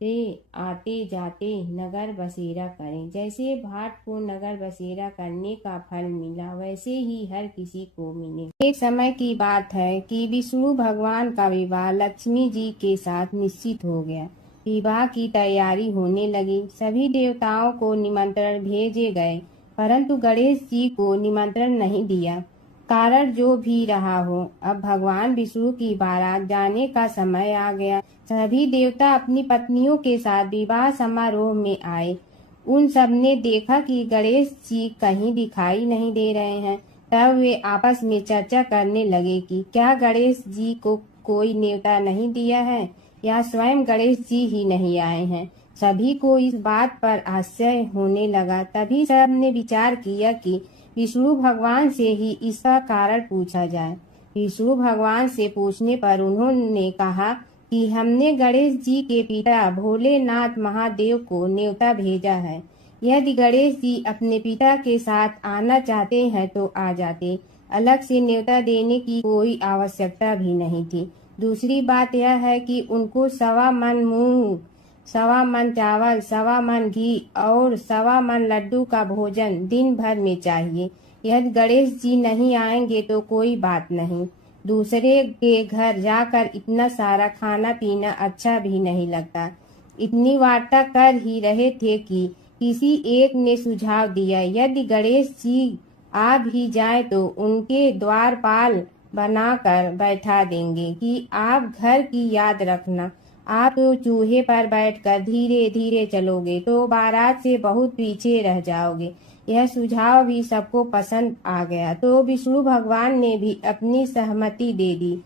से आते जाते नगर बसेरा करें। जैसे भाट को नगर बसेरा करने का फल मिला, वैसे ही हर किसी को मिले। एक समय की बात है कि विष्णु भगवान का विवाह लक्ष्मी जी के साथ निश्चित हो गया। विवाह की तैयारी होने लगी। सभी देवताओं को निमंत्रण भेजे गए, परंतु गणेश जी को निमंत्रण नहीं दिया। कारण जो भी रहा हो, अब भगवान विष्णु की बारात जाने का समय आ गया। सभी देवता अपनी पत्नियों के साथ विवाह समारोह में आए। उन सब ने देखा कि गणेश जी कहीं दिखाई नहीं दे रहे हैं। तब वे आपस में चर्चा करने लगे कि क्या गणेश जी को कोई न्योता नहीं दिया है या स्वयं गणेश जी ही नहीं आए हैं। सभी को इस बात पर आश्चर्य होने लगा। तभी सब ने विचार किया कि विष्णु भगवान से ही इसका कारण पूछा जाए। विष्णु भगवान से पूछने पर उन्होंने कहा कि हमने गणेश जी के पिता भोलेनाथ महादेव को न्योता भेजा है। यदि गणेश जी अपने पिता के साथ आना चाहते हैं तो आ जाते, अलग से न्योता देने की कोई आवश्यकता भी नहीं थी। दूसरी बात यह है कि उनको 1.25 मन मूंग, 1.25 मन चावल, 1.25 मन घी और 1.25 मन लड्डू का भोजन दिन भर में चाहिए। यदि गणेश जी नहीं आएंगे तो कोई बात नहीं, दूसरे के घर जाकर इतना सारा खाना पीना अच्छा भी नहीं लगता। इतनी वार्ता कर ही रहे थे कि किसी एक ने सुझाव दिया, यदि गणेश जी आ भी जाए तो उनके द्वारपाल बनाकर बैठा देंगे कि आप घर की याद रखना। आप तो चूहे पर बैठकर धीरे धीरे चलोगे तो बारात से बहुत पीछे रह जाओगे। यह सुझाव भी सबको पसंद आ गया तो विष्णु भगवान ने भी अपनी सहमति दे दी।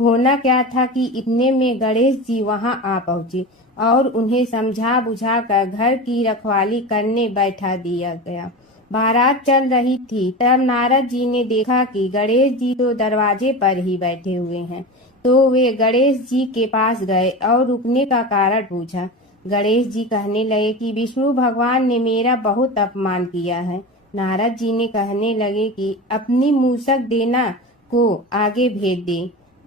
होना क्या था कि इतने में गणेश जी वहां आ पहुंचे और उन्हें समझा बुझा कर घर की रखवाली करने बैठा दिया गया। बारात चल रही थी, तब नारद जी ने देखा कि गणेश जी तो दरवाजे पर ही बैठे हुए हैं, तो वे गणेश जी के पास गए और रुकने का कारण पूछा। गणेश जी कहने लगे कि विष्णु भगवान ने मेरा बहुत अपमान किया है। नारद जी ने कहने लगे कि अपनी मूसक देना को आगे भेज दे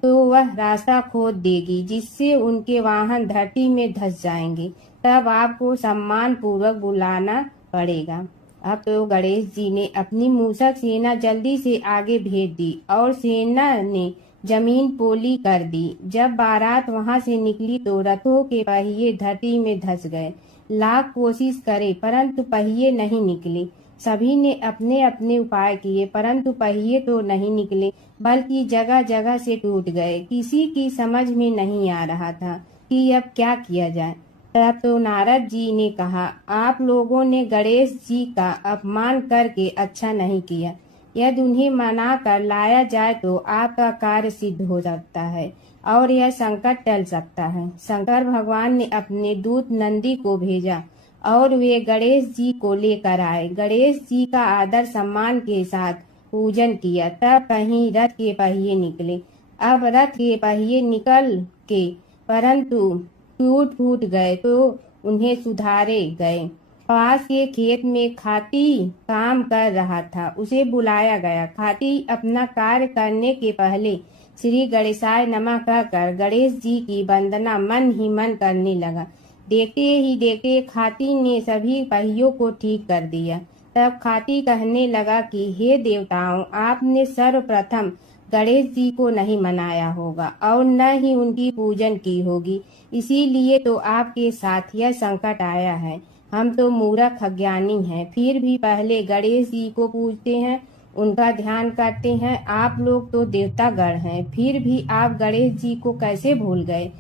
तो वह रास्ता खोद देगी, जिससे उनके वाहन धरती में धंस जाएंगे। तब आपको सम्मान पूर्वक बुलाना पड़ेगा। अब तो गणेश जी ने अपनी मूसक सेना जल्दी से आगे भेज दी और सेना ने जमीन पोली कर दी। जब बारात वहां से निकली तो रथों के पहिए धरती में धंस गए। लाख कोशिश करे परंतु पहिए नहीं निकले। सभी ने अपने अपने उपाय किए परंतु पहिए तो नहीं निकले, बल्कि जगह जगह से टूट गए। किसी की समझ में नहीं आ रहा था कि अब क्या किया जाए। तब तो नारद जी ने कहा, आप लोगों ने गणेश जी का अपमान करके अच्छा नहीं किया। यदि उन्हें मना कर लाया जाए तो आपका कार्य सिद्ध हो सकता है और यह संकट टल सकता है। शंकर भगवान ने अपने दूत नंदी को भेजा और वे गणेश जी को लेकर आए। गणेश जी का आदर सम्मान के साथ पूजन किया। तब कहीं रथ के पहिए निकले। अब रथ के पहिए निकल के परंतु टूट फूट गए तो उन्हें सुधारे गए। पास के खेत में खाती काम कर रहा था। उसे बुलाया गया। खाती अपना कार्य करने के पहले श्री गणेशाय नमः कहकर गणेश जी की वंदना मन ही मन करने लगा। देखते ही देखते खाती ने सभी पहियों को ठीक कर दिया। तब खाती कहने लगा कि हे देवताओं, आपने सर्वप्रथम गणेश जी को नहीं मनाया होगा और न ही उनकी पूजन की होगी, इसीलिए तो आपके साथ यह संकट आया है। हम तो मूर्ख अज्ञानी हैं, फिर भी पहले गणेश जी को पूजते हैं, उनका ध्यान करते हैं। आप लोग तो देवतागण हैं, फिर भी आप गणेश जी को कैसे भूल गए?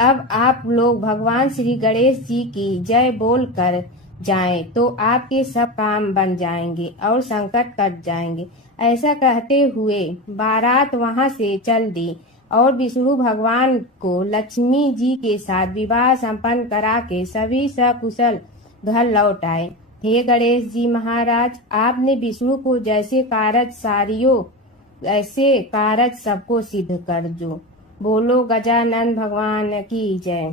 अब आप लोग भगवान श्री गणेश जी की जय बोल कर जाएं तो आपके सब काम बन जाएंगे और संकट कट जाएंगे। ऐसा कहते हुए बारात वहां से चल दी और विष्णु भगवान को लक्ष्मी जी के साथ विवाह संपन्न करा के सभी सकुशल घर लौट आए। हे गणेश जी महाराज, आपने विष्णु को जैसे कारज सारियो ऐसे कारज सबको सिद्ध कर जो। बोलो गजानन भगवान की जय।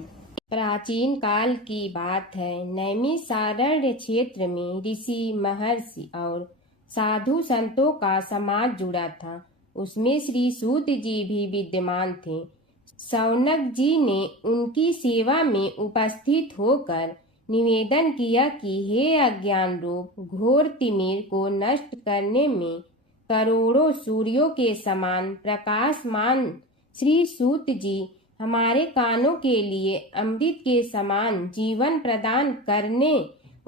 प्राचीन काल की बात है। नैमिषारण्य क्षेत्र में ऋषि, महर्षि और साधु संतों का समाज जुड़ा था। उसमें श्री सूत जी भी विद्यमान थे। शौनक जी ने उनकी सेवा में उपस्थित होकर निवेदन किया कि हे अज्ञान रूप घोर तिमिर को नष्ट करने में करोड़ों सूर्यों के समान प्रकाशमान श्री सूत जी हमारे कानों के लिए अमृत के समान जीवन प्रदान करने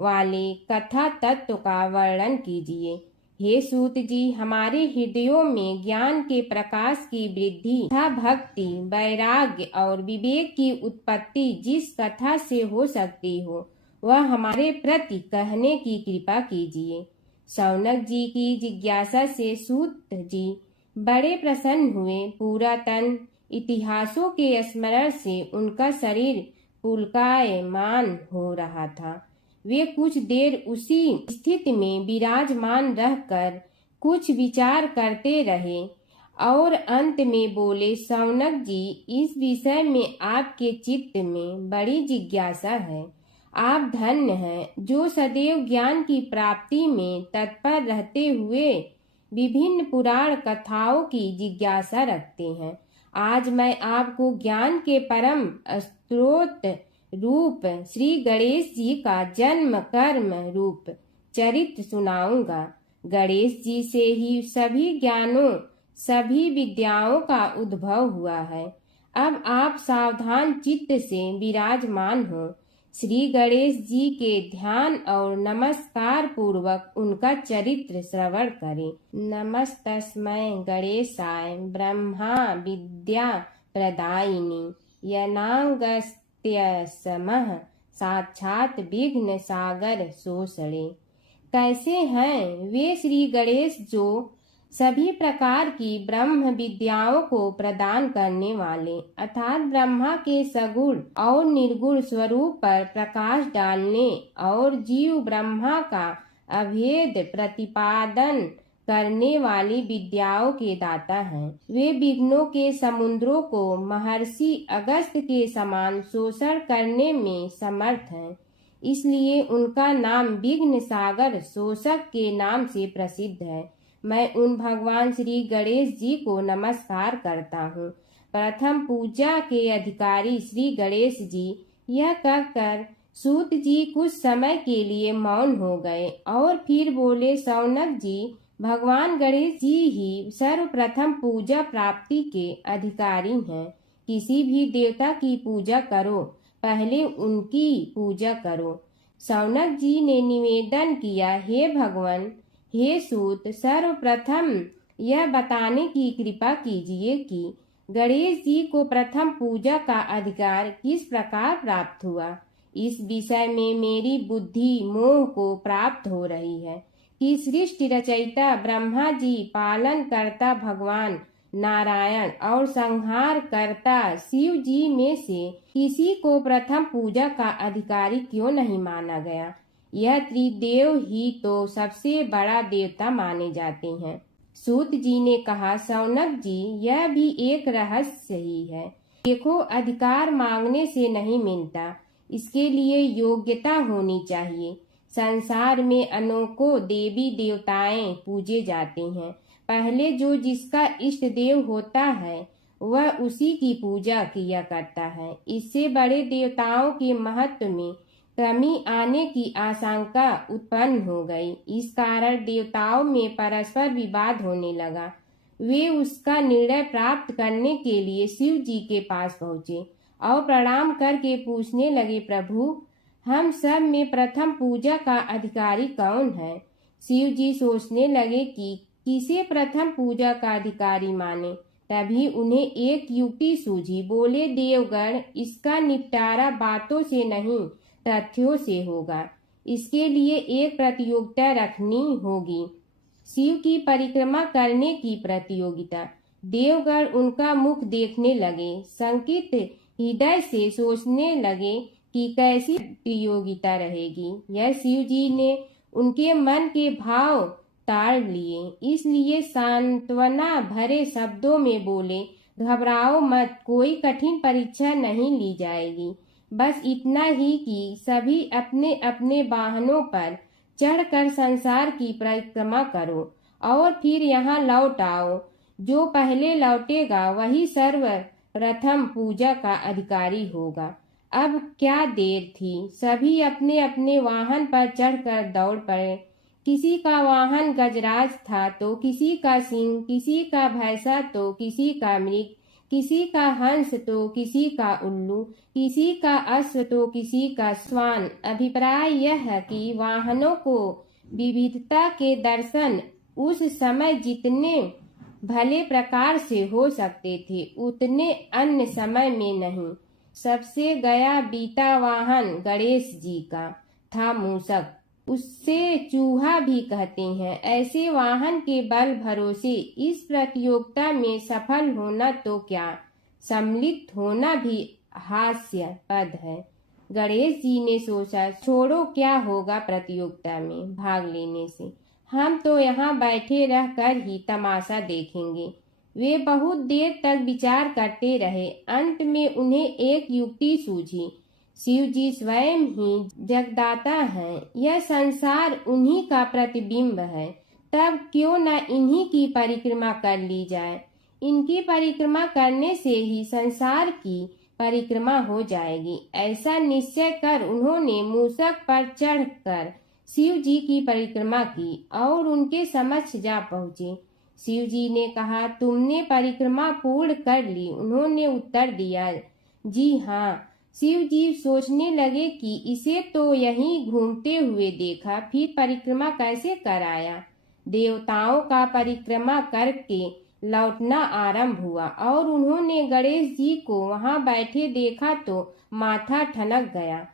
वाले कथा तत्व का वर्णन कीजिए। हे सूत जी, हमारे हृदयों में ज्ञान के प्रकाश की वृद्धि तथा भक्ति, वैराग्य और विवेक की उत्पत्ति जिस कथा से हो सकती हो, वह हमारे प्रति कहने की कृपा कीजिए। शौनक जी की जिज्ञासा से सूत जी बड़े प्रसन्न हुए। पुरातन इतिहासों के स्मरण से उनका शरीर पुलकायमान हो रहा था। वे कुछ देर उसी स्थिति में विराजमान रहकर कुछ विचार करते रहे और अंत में बोले, शौनक जी, इस विषय में आपके चित्त में बड़ी जिज्ञासा है। आप धन्य हैं जो सदैव ज्ञान की प्राप्ति में तत्पर रहते हुए विभिन्न पुराण कथाओं की जिज्ञासा रखते हैं। आज मैं आपको ज्ञान के परम स्रोत रूप श्री गणेश जी का जन्म कर्म रूप चरित्र सुनाऊंगा। गणेश जी से ही सभी ज्ञानों, सभी विद्याओं का उद्भव हुआ है। अब आप सावधान चित्त से विराजमान हो। श्री गणेश जी के ध्यान और नमस्कार पूर्वक उनका चरित्र श्रवण करें। नमस्तस्मै गणेशाय ब्रह्मा विद्या प्रदायिनी यनागस्त्यसमः साक्षात विघ्न सागर सोषणे। कैसे हैं वे श्री गणेश जो सभी प्रकार की ब्रह्म विद्याओं को प्रदान करने वाले, अर्थात ब्रह्मा के सगुण और निर्गुण स्वरूप पर प्रकाश डालने और जीव ब्रह्मा का अभेद प्रतिपादन करने वाली विद्याओं के दाता हैं। वे विघ्नों के समुद्रों को महर्षि अगस्त के समान शोषण करने में समर्थ हैं, इसलिए उनका नाम विघ्न सागर शोषक के नाम से प्रसिद्ध है। मैं उन भगवान श्री गणेश जी को नमस्कार करता हूँ। प्रथम पूजा के अधिकारी श्री गणेश जी, यह कहकर सूत जी कुछ समय के लिए मौन हो गए और फिर बोले, शौनक जी, भगवान गणेश जी ही सर्वप्रथम पूजा प्राप्ति के अधिकारी हैं। किसी भी देवता की पूजा करो, पहले उनकी पूजा करो। शौनक जी ने निवेदन किया, हे भगवान, हे सूत, सर्वप्रथम यह बताने की कृपा कीजिए कि गणेश जी को प्रथम पूजा का अधिकार किस प्रकार प्राप्त हुआ। इस विषय में मेरी बुद्धि मोह को प्राप्त हो रही है कि सृष्टि रचयिता ब्रह्मा जी, पालन करता भगवान नारायण और संहार करता शिव जी में से किसी को प्रथम पूजा का अधिकारी क्यों नहीं माना गया। यह त्रिदेव ही तो सबसे बड़ा देवता माने जाते हैं। सूत जी ने कहा, शौनक जी, यह भी एक रहस्य ही है। देखो, अधिकार मांगने से नहीं मिलता, इसके लिए योग्यता होनी चाहिए। संसार में अनेकों देवी देवताएं पूजे जाते हैं। पहले जो जिसका इष्ट देव होता है वह उसी की पूजा किया करता है। इससे बड़े देवताओं के महत्व में कमी आने की आशंका उत्पन्न हो गई। इस कारण देवताओं में परस्पर विवाद होने लगा। वे उसका निर्णय प्राप्त करने के लिए शिव जी के पास पहुँचे और प्रणाम करके पूछने लगे, प्रभु, हम सब में प्रथम पूजा का अधिकारी कौन है? शिव जी सोचने लगे कि किसे प्रथम पूजा का अधिकारी माने। तभी उन्हें एक युक्ति सूझी। बोले, देवगण, इसका निपटारा बातों से नहीं तथ्यों से होगा। इसके लिए एक प्रतियोगिता रखनी होगी, शिव की परिक्रमा करने की प्रतियोगिता। देवगण उनका मुख देखने लगे, शंकित हृदय से सोचने लगे कि कैसी प्रतियोगिता रहेगी। यह शिव जी ने उनके मन के भाव ताड़ लिए, इसलिए सांत्वना भरे शब्दों में बोले, घबराओ मत, कोई कठिन परीक्षा नहीं ली जाएगी। बस इतना ही कि सभी अपने अपने वाहनों पर चढ़कर संसार की परिक्रमा करो और फिर यहाँ लौट आओ। जो पहले लौटेगा वही सर्वप्रथम पूजा का अधिकारी होगा। अब क्या देर थी, सभी अपने अपने वाहन पर चढ़कर दौड़ पड़े। किसी का वाहन गजराज था तो किसी का सिंह, किसी का भैंसा तो किसी का मृग, किसी का हंस तो किसी का उल्लू, किसी का अश्व तो किसी का श्वान। अभिप्राय यह है कि वाहनों को विविधता के दर्शन उस समय जितने भले प्रकार से हो सकते थे उतने अन्य समय में नहीं। सबसे गया बीता वाहन गणेश जी का था मूषक, उससे चूहा भी कहते हैं। ऐसे वाहन के बल भरोसे इस प्रतियोगिता में सफल होना तो क्या, सम्मिलित होना भी हास्यास्पद है। गणेश जी ने सोचा, छोड़ो, क्या होगा प्रतियोगिता में भाग लेने से, हम तो यहाँ बैठे रहकर ही तमाशा देखेंगे। वे बहुत देर तक विचार करते रहे। अंत में उन्हें एक युक्ति सूझी। शिव जी स्वयं ही जगदाता हैं, यह संसार उन्हीं का प्रतिबिंब है, तब क्यों न इन्हीं की परिक्रमा कर ली जाए। इनकी परिक्रमा करने से ही संसार की परिक्रमा हो जाएगी। ऐसा निश्चय कर उन्होंने मूषक पर चढ़कर शिव जी की परिक्रमा की और उनके समक्ष जा पहुँचे। शिव जी ने कहा, तुमने परिक्रमा पूर्ण कर ली? उन्होंने उत्तर दिया, जी हाँ। शिव जी सोचने लगे कि इसे तो यहीं घूमते हुए देखा, फिर परिक्रमा कैसे कराया। देवताओं का परिक्रमा करके लौटना आरंभ हुआ और उन्होंने गणेश जी को वहां बैठे देखा तो माथा ठनक गया।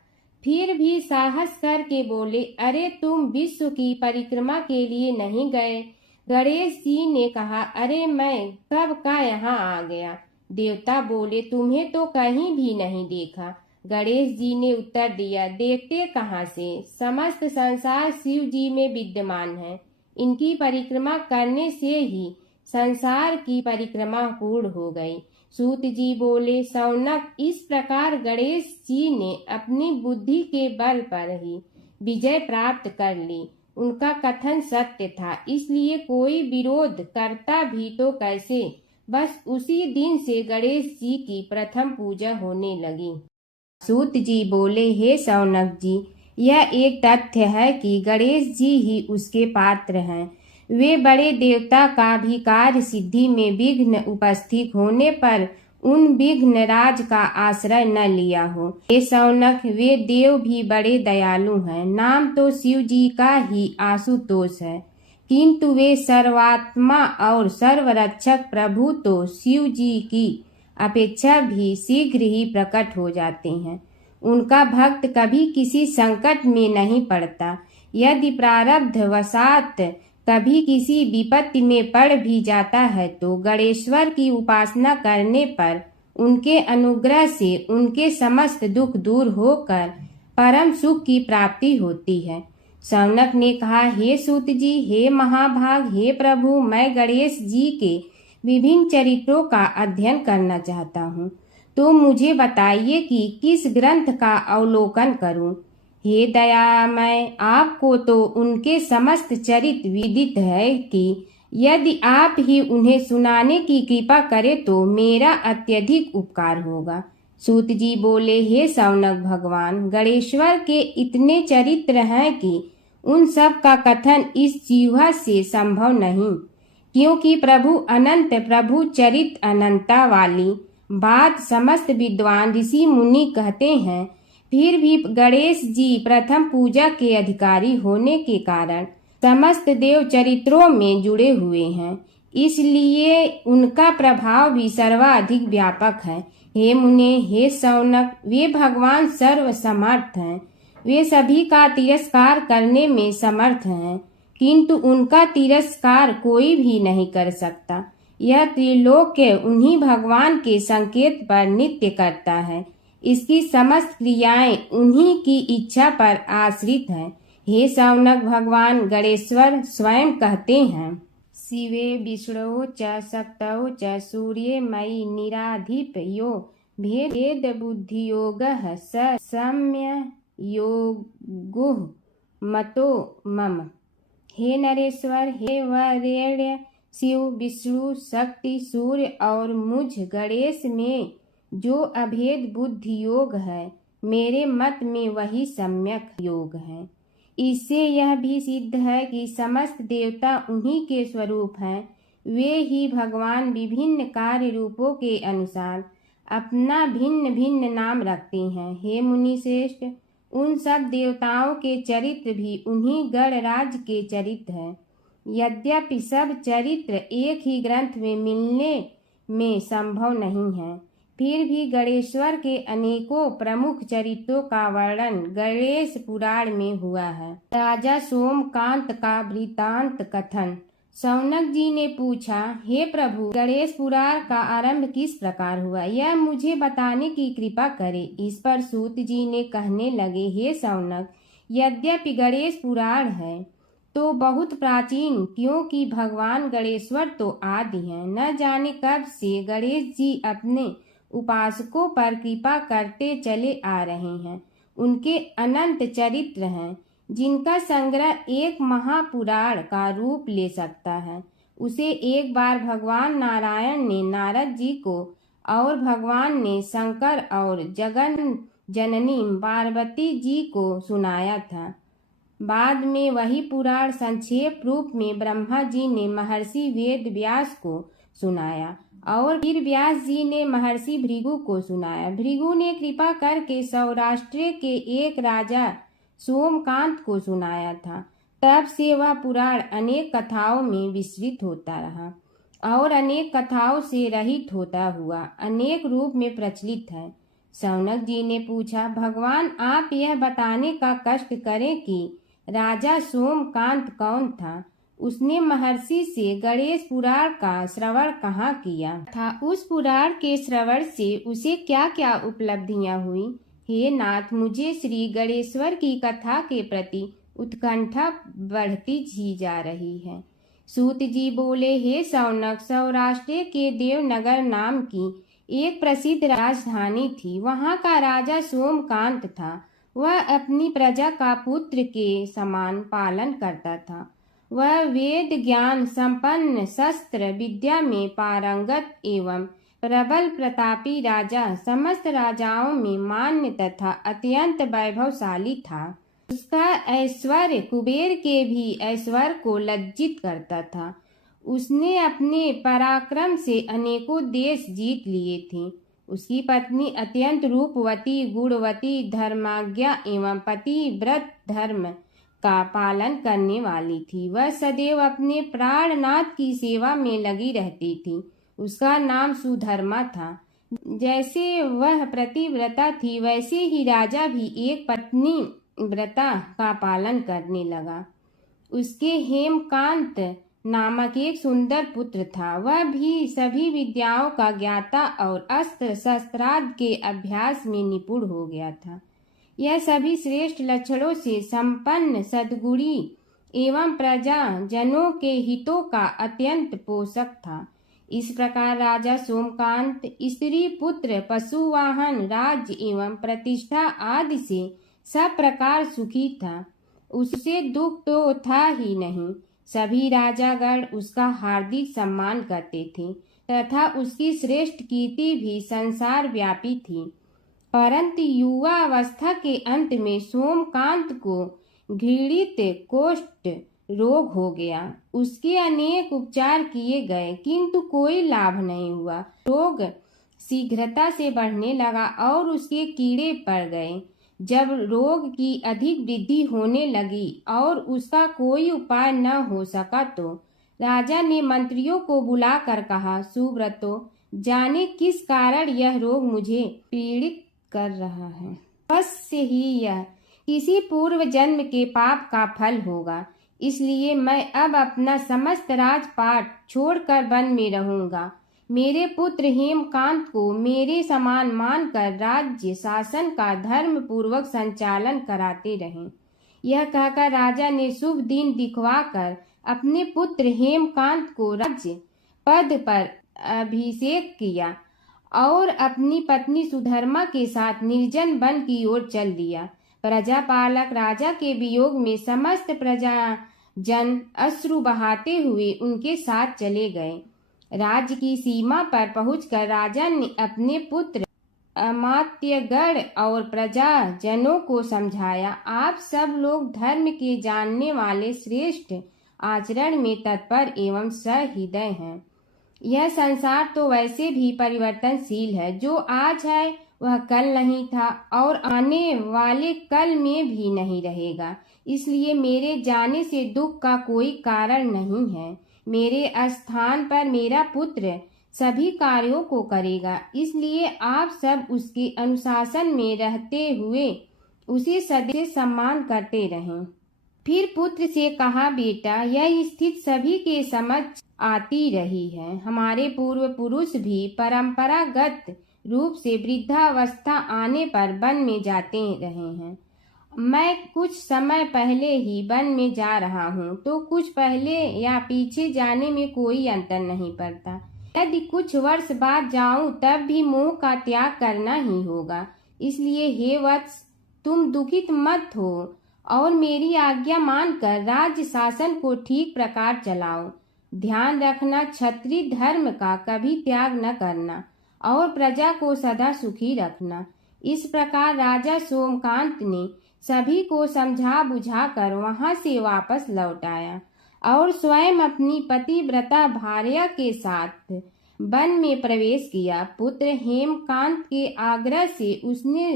फिर भी साहस करके बोले, अरे तुम विश्व की परिक्रमा के लिए नहीं गए? गणेश जी ने कहा, अरे मैं कब का यहाँ आ गया। देवता बोले, तुम्हें तो कहीं भी नहीं देखा। गणेश जी ने उत्तर दिया, देखते कहाँ से, समस्त संसार शिव जी में विद्यमान है। इनकी परिक्रमा करने से ही संसार की परिक्रमा पूर्ण हो गई। सूत जी बोले, शौनक, इस प्रकार गणेश जी ने अपनी बुद्धि के बल पर ही विजय प्राप्त कर ली। उनका कथन सत्य था, इसलिए कोई विरोध करता भी तो कैसे। बस उसी दिन से गणेश जी की प्रथम पूजा होने लगी। सूत जी बोले, हे शौनक जी, यह एक तथ्य है कि गणेश जी ही उसके पात्र हैं। वे बड़े देवता का भी कार्य सिद्धि में विघ्न उपस्थित होने पर उन विघ्न राज का आश्रय न लिया हो। हे शौनक, वे देव भी बड़े दयालु हैं। नाम तो शिव जी का ही आशुतोष है, किंतु वे सर्वात्मा और सर्वरक्षक प्रभु तो शिव जी की अपेक्षा भी शीघ्र ही प्रकट हो जाते हैं। उनका भक्त कभी किसी संकट में नहीं पड़ता। यदि प्रारब्ध वशात कभी किसी विपत्ति में पड़ भी जाता है तो गणेश्वर की उपासना करने पर उनके अनुग्रह से उनके समस्त दुख दूर होकर परम सुख की प्राप्ति होती है। शौनक ने कहा, हे सूत जी, हे महाभाग, हे प्रभु, मैं गणेश जी के विभिन्न चरित्रों का अध्ययन करना चाहता हूँ, तो मुझे बताइए कि किस ग्रंथ का अवलोकन करूँ। हे दयामय, आपको तो उनके समस्त चरित्र विदित है कि यदि आप ही उन्हें सुनाने की कृपा करें तो मेरा अत्यधिक उपकार होगा। सूत जी बोले, हे शौनक भगवान, गणेश्वर के इतने चरित्र हैं कि उन सब का कथन इस जीवा से संभव नहीं, क्योंकि प्रभु अनंत, प्रभु चरित्र अनंता वाली बात समस्त विद्वान ऋषि मुनि कहते हैं। फिर भी गणेश जी प्रथम पूजा के अधिकारी होने के कारण समस्त देव चरित्रों में जुड़े हुए हैं, इसलिए उनका प्रभाव भी सर्वाधिक व्यापक है। हे मुने, हे शौनक, वे भगवान सर्व समर्थ हैं, वे सभी का तिरस्कार करने में समर्थ हैं, किंतु उनका तिरस्कार कोई भी नहीं कर सकता। यह त्रिलोक्य उन्हीं भगवान के संकेत पर नित्य करता है, इसकी समस्त क्रियाएं उन्हीं की इच्छा पर आश्रित हैं। हे शौनक भगवान गणेश्वर स्वयं कहते हैं, शिवे विष्णु च शक्तौ च सूर्ये मयि निराधिप यो भेद बुद्धि योगः स सम्य योगो मतो मम। हे नरेश्वर, हे वरेण्य, शिव, विष्णु, शक्ति, सूर्य और मुझ गणेश में जो अभेद बुद्धि योग है, मेरे मत में वही सम्यक योग है। इससे यह भी सिद्ध है कि समस्त देवता उन्हीं के स्वरूप हैं, वे ही भगवान विभिन्न कार्य रूपों के अनुसार अपना भिन्न भिन्न नाम रखते हैं। हे मुनि श्रेष्ठ, उन सब देवताओं के चरित्र भी उन्हीं गणराज के चरित्र हैं। यद्यपि सब चरित्र एक ही ग्रंथ में मिलने में संभव नहीं है, फिर भी गणेश्वर के अनेकों प्रमुख चरित्रों का वर्णन गणेश पुराण में हुआ है। राजा सोमकांत का वृत्तांत कथन। शौनक जी ने पूछा, हे प्रभु, गणेश पुराण का आरंभ किस प्रकार हुआ, यह मुझे बताने की कृपा करे। इस पर सूत जी ने कहने लगे, हे शौनक, यद्यपि गणेश पुराण है तो बहुत प्राचीन, क्योंकि भगवान गणेश्वर तो आदि हैं। न जाने कब से गणेश जी अपने उपासकों पर कृपा करते चले आ रहे हैं। उनके अनंत चरित्र हैं, जिनका संग्रह एक महापुराण का रूप ले सकता है। उसे एक बार भगवान नारायण ने नारद जी को और भगवान ने शंकर और जगन जननी पार्वती जी को सुनाया था। बाद में वही पुराण संक्षेप रूप में ब्रह्मा जी ने महर्षि वेद व्यास को सुनाया और फिर व्यास जी ने महर्षि भृगु को सुनाया। भृगु ने कृपा करके सौराष्ट्र के एक राजा सोमकांत को सुनाया था। तब से वह पुराण अनेक कथाओं में विस्तृत होता रहा और अनेक कथाओं से रहित होता हुआ अनेक रूप में प्रचलित है। शौनक जी ने पूछा, भगवान, आप यह बताने का कष्ट करें कि राजा सोमकांत कौन था, उसने महर्षि से गणेश पुराण का श्रवण कहाँ किया था, उस पुराण के श्रवण से उसे क्या क्या उपलब्धियां हुई। हे नाथ, मुझे श्री गणेश्वर की कथा के प्रति उत्कंठा बढ़ती ही जा रही है। सूत जी बोले, हे शौनक, सौराष्ट्र के देवनगर नाम की एक प्रसिद्ध राजधानी थी। वहाँ का राजा सोमकांत था। वह अपनी प्रजा का पुत्र के समान पालन करता था। वह वेद ज्ञान संपन्न, शस्त्र विद्या में पारंगत एवं प्रबल प्रतापी राजा, समस्त राजाओं में मान्य तथा अत्यंत वैभवशाली था। उसका ऐश्वर्य कुबेर के भी ऐश्वर्य को लज्जित करता था। उसने अपने पराक्रम से अनेकों देश जीत लिए थे। उसकी पत्नी अत्यंत रूपवती, गुणवती, धर्माज्ञा एवं पतिव्रत धर्म का पालन करने वाली थी। वह सदैव अपने प्राणनाथ की सेवा में लगी रहती थी। उसका नाम सुधर्मा था। जैसे वह प्रतिव्रता थी, वैसे ही राजा भी एक पत्नी व्रता का पालन करने लगा। उसके हेमकांत नामक एक सुंदर पुत्र था। वह भी सभी विद्याओं का ज्ञाता और अस्त्र शस्त्रादि के अभ्यास में निपुण हो गया था। यह सभी श्रेष्ठ लक्षणों से संपन्न, सद्गुणी एवं प्रजा जनों के हितों का अत्यंत पोषक था। इस प्रकार राजा सोमकांत स्त्री पुत्र, पशु वाहन, राज्य एवं प्रतिष्ठा आदि से सब प्रकार सुखी था, उससे दुख तो था ही नहीं। सभी राजागण उसका हार्दिक सम्मान करते थे तथा उसकी श्रेष्ठ कीर्ति भी संसार व्यापी थी। परंतु युवा अवस्था के अंत में सोमकांत को घृणित कोष्ठ रोग हो गया। उसके अनेक उपचार किए गए किंतु कोई लाभ नहीं हुआ। रोग शीघ्रता से बढ़ने लगा और उसके कीड़े पड़ गए। जब रोग की अधिक वृद्धि होने लगी और उसका कोई उपाय न हो सका तो राजा ने मंत्रियों को बुलाकर कहा, सुब्रतो, जाने किस कारण यह रोग मुझे पीड़ित कर रहा है। अवश्य ही यह किसी पूर्व जन्म के पाप का फल होगा। इसलिए मैं अब अपना समस्त राजपाट छोड़कर वन में रहूंगा। मेरे पुत्र हेमकांत को मेरे समान मानकर राज्य शासन का धर्म पूर्वक संचालन कराते रहें। यह कहकर राजा ने शुभ दिन दिखवाकर अपने पुत्र हेमकांत को राज्य पद पर अभिषेक किया और अपनी पत्नी सुधर्मा के साथ निर्जन वन की ओर चल दिया। प्रजापालक राजा के वियोग में समस्त प्रजा जन अश्रु बहाते हुए उनके साथ चले गए। राज्य की सीमा पर पहुंचकर राजा ने अपने पुत्र अमात्यगण और प्रजाजनों को समझाया, आप सब लोग धर्म के जानने वाले, श्रेष्ठ आचरण में तत्पर एवं सहृदय हैं। यह संसार तो वैसे भी परिवर्तनशील है। जो आज है वह कल नहीं था और आने वाले कल में भी नहीं रहेगा। इसलिए मेरे जाने से दुख का कोई कारण नहीं है। मेरे स्थान पर मेरा पुत्र सभी कार्यों को करेगा। इसलिए आप सब उसके अनुशासन में रहते हुए उसे सदैव सम्मान करते रहें। फिर पुत्र से कहा, बेटा, यह स्थिति सभी के समझ आती रही है। हमारे पूर्व पुरुष भी परंपरागत रूप से वृद्धावस्था आने पर वन में जाते रहे हैं। मैं कुछ समय पहले ही वन में जा रहा हूँ तो कुछ पहले या पीछे जाने में कोई अंतर नहीं पड़ता। यदि कुछ वर्ष बाद जाऊं तब भी मोह का त्याग करना ही होगा। इसलिए हे वत्स, तुम दुखित मत हो और मेरी आज्ञा मानकर राज्य शासन को ठीक प्रकार चलाओ। ध्यान रखना, क्षत्रिय धर्म का कभी त्याग न करना और प्रजा को सदा सुखी रखना। इस प्रकार राजा सोमकांत ने सभी को समझा बुझाकर वहां से वापस लौट आया और स्वयं अपनी पतिव्रता भार्या के साथ वन में प्रवेश किया। पुत्र हेमकांत के आग्रह से उसने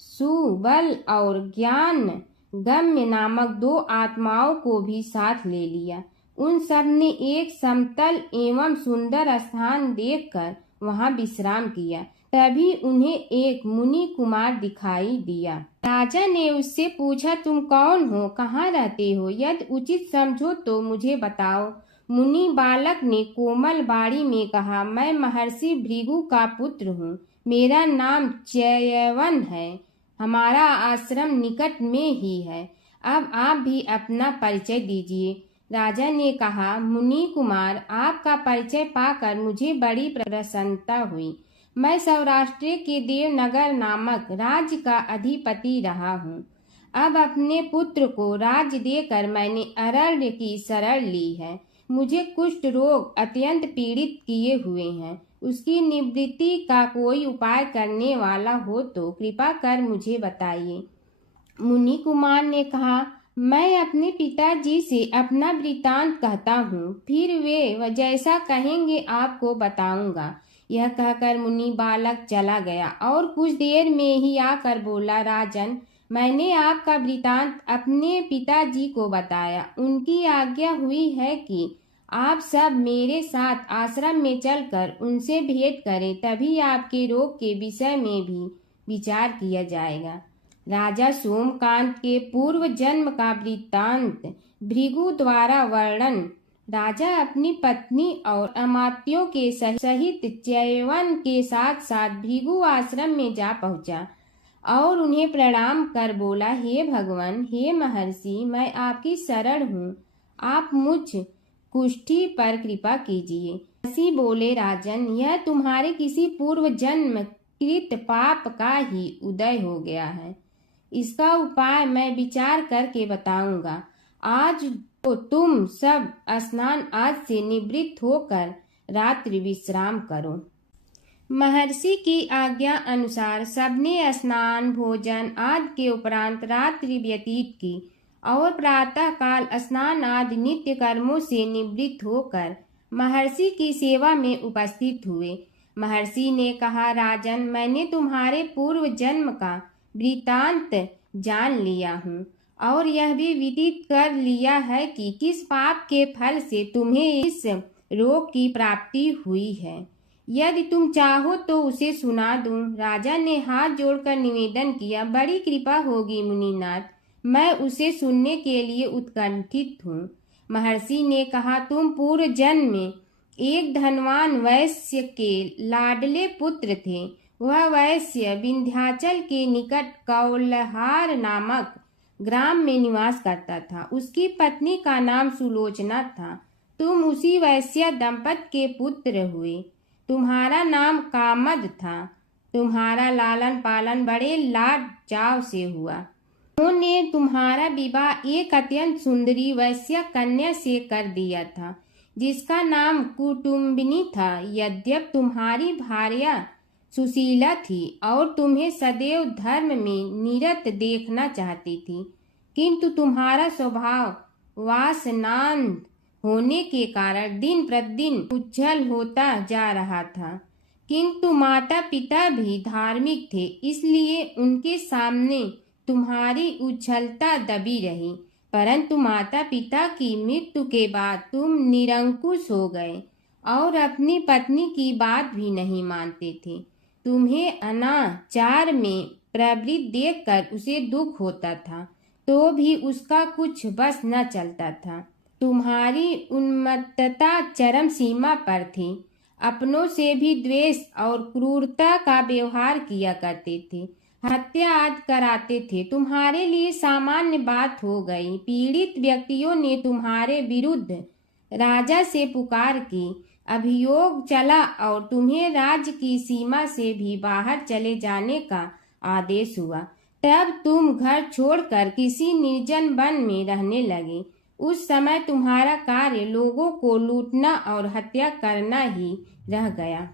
सुबल और ज्ञान गम्य नामक 2 आत्माओं को भी साथ ले लिया। उन सब ने एक समतल एवं सुंदर स्थान देखकर वहां विश्राम किया। तभी उन्हें एक मुनि कुमार दिखाई दिया। राजा ने उससे पूछा, तुम कौन हो, कहाँ रहते हो? यदि उचित समझो तो मुझे बताओ। मुनि बालक ने कोमल बाड़ी में कहा, मैं महर्षि भृगु का पुत्र हूँ। मेरा नाम च्यवन है। हमारा आश्रम निकट में ही है। अब आप भी अपना परिचय दीजिए। राजा ने कहा, मुनि कुमार, आपका परिचय पाकर मुझे बड़ी प्रसन्नता हुई। मैं सौराष्ट्र के देवनगर नामक राज्य का अधिपति रहा हूँ। अब अपने पुत्र को राज्य देकर मैंने अरण्य की शरण ली है। मुझे कुष्ठ रोग अत्यंत पीड़ित किए हुए हैं। उसकी निवृत्ति का कोई उपाय करने वाला हो तो कृपा कर मुझे बताइए। मुनि कुमार ने कहा, मैं अपने पिताजी से अपना वृतांत कहता हूँ, फिर वे जैसा कहेंगे आपको बताऊंगा। यह कहकर मुनि बालक चला गया और कुछ देर में ही आकर बोला, राजन, मैंने आपका वृतांत अपने पिताजी को बताया। उनकी आज्ञा हुई है कि आप सब मेरे साथ आश्रम में चलकर उनसे भेंट करें, तभी आपके रोग के विषय में भी विचार किया जाएगा। राजा सोमकांत के पूर्व जन्म का वृत्तांत भृगु द्वारा वर्णन। राजा अपनी पत्नी और अमात्यों के सहित च्यवन के साथ साथ भृगु आश्रम में जा पहुंचा और उन्हें प्रणाम कर बोला, हे भगवान, हे महर्षि, मैं आपकी शरण हूँ। आप मुझ कुष्ठी पर कृपा कीजिए। महर्षि बोले, राजन, यह तुम्हारे किसी पूर्व जन्म कृत पाप का ही उदय हो गया है। इसका उपाय मैं विचार करके बताऊंगा। आज तो तुम सब स्नान आज से निवृत्त होकर रात्रि विश्राम करो। महर्षि की आज्ञा अनुसार सबने स्नान भोजन आदि के उपरांत रात्रि व्यतीत की और प्रातः काल स्नान आदि नित्य कर्मों से निवृत्त होकर महर्षि की सेवा में उपस्थित हुए। महर्षि ने कहा, राजन, मैंने तुम्हारे पूर्व जन्म का वृत्तांत जान लिया हूँ और यह भी विदित कर लिया है कि किस पाप के फल से तुम्हें इस रोग की प्राप्ति हुई है। यदि तुम चाहो तो उसे सुना दूं। राजा ने हाथ जोड़कर निवेदन किया, बड़ी कृपा होगी मुनिनाथ, मैं उसे सुनने के लिए उत्कंठित हूँ। महर्षि ने कहा, तुम पूर्व जन्म में एक धनवान वैश्य के लाडले पुत्र थे। वह वैश्य विंध्याचल के निकट कौलहार नामक ग्राम में निवास करता था। उसकी पत्नी का नाम सुलोचना था। तुम उसी वैश्य दंपत के पुत्र हुए। तुम्हारा नाम कामद था। तुम्हारा लालन पालन बड़े लाड चाव से हुआ। उन्होंने तुम्हारा विवाह एक अत्यंत सुंदरी वैश्य कन्या से कर दिया था, जिसका नाम कुटुम्बिनी था। यद्यप तुम्हारी भार्या सुशीला थी और तुम्हें सदैव धर्म में निरत देखना चाहती थी, किंतु तुम्हारा स्वभाव वासनांध होने के कारण दिन प्रतिदिन उज्जवल होता जा रहा था। किंतु माता पिता भी धार्मिक थे, इसलिए उनके सामने तुम्हारी उज्ज्वलता दबी रही। परंतु माता पिता की मृत्यु के बाद तुम निरंकुश हो गए और अपनी पत्नी की बात भी नहीं मानते थे। तुम्हें अनाचार में प्रवृत्त देखकर उसे दुख होता था, तो भी उसका कुछ बस न चलता था। तुम्हारी उन्मत्तता चरम सीमा पर थी। अपनों से भी द्वेष और क्रूरता का व्यवहार किया करते थे। हत्या आदि कराते थे। तुम्हारे लिए सामान्य बात हो गई। पीड़ित व्यक्तियों ने तुम्हारे विरुद्ध राजा से पुकार की। अभियोग चला और तुम्हें राज्य की सीमा से भी बाहर चले जाने का आदेश हुआ। तब तुम घर छोड़कर किसी निर्जन वन में रहने लगे। उस समय तुम्हारा कार्य लोगों को लूटना और हत्या करना ही रह गया।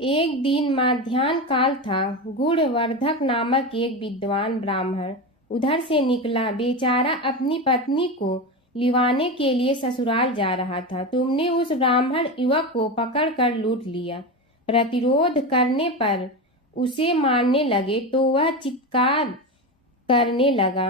एक दिन मध्याह्न काल था। गुणवर्धक नामक एक विद्वान ब्राह्मण उधर से निकला। बेचारा अपनी पत्नी को लिवाने के लिए ससुराल जा रहा था। तुमने उस ब्राह्मण युवक को पकड़कर लूट लिया। प्रतिरोध करने पर उसे मारने लगे तो वह चित्कार करने लगा,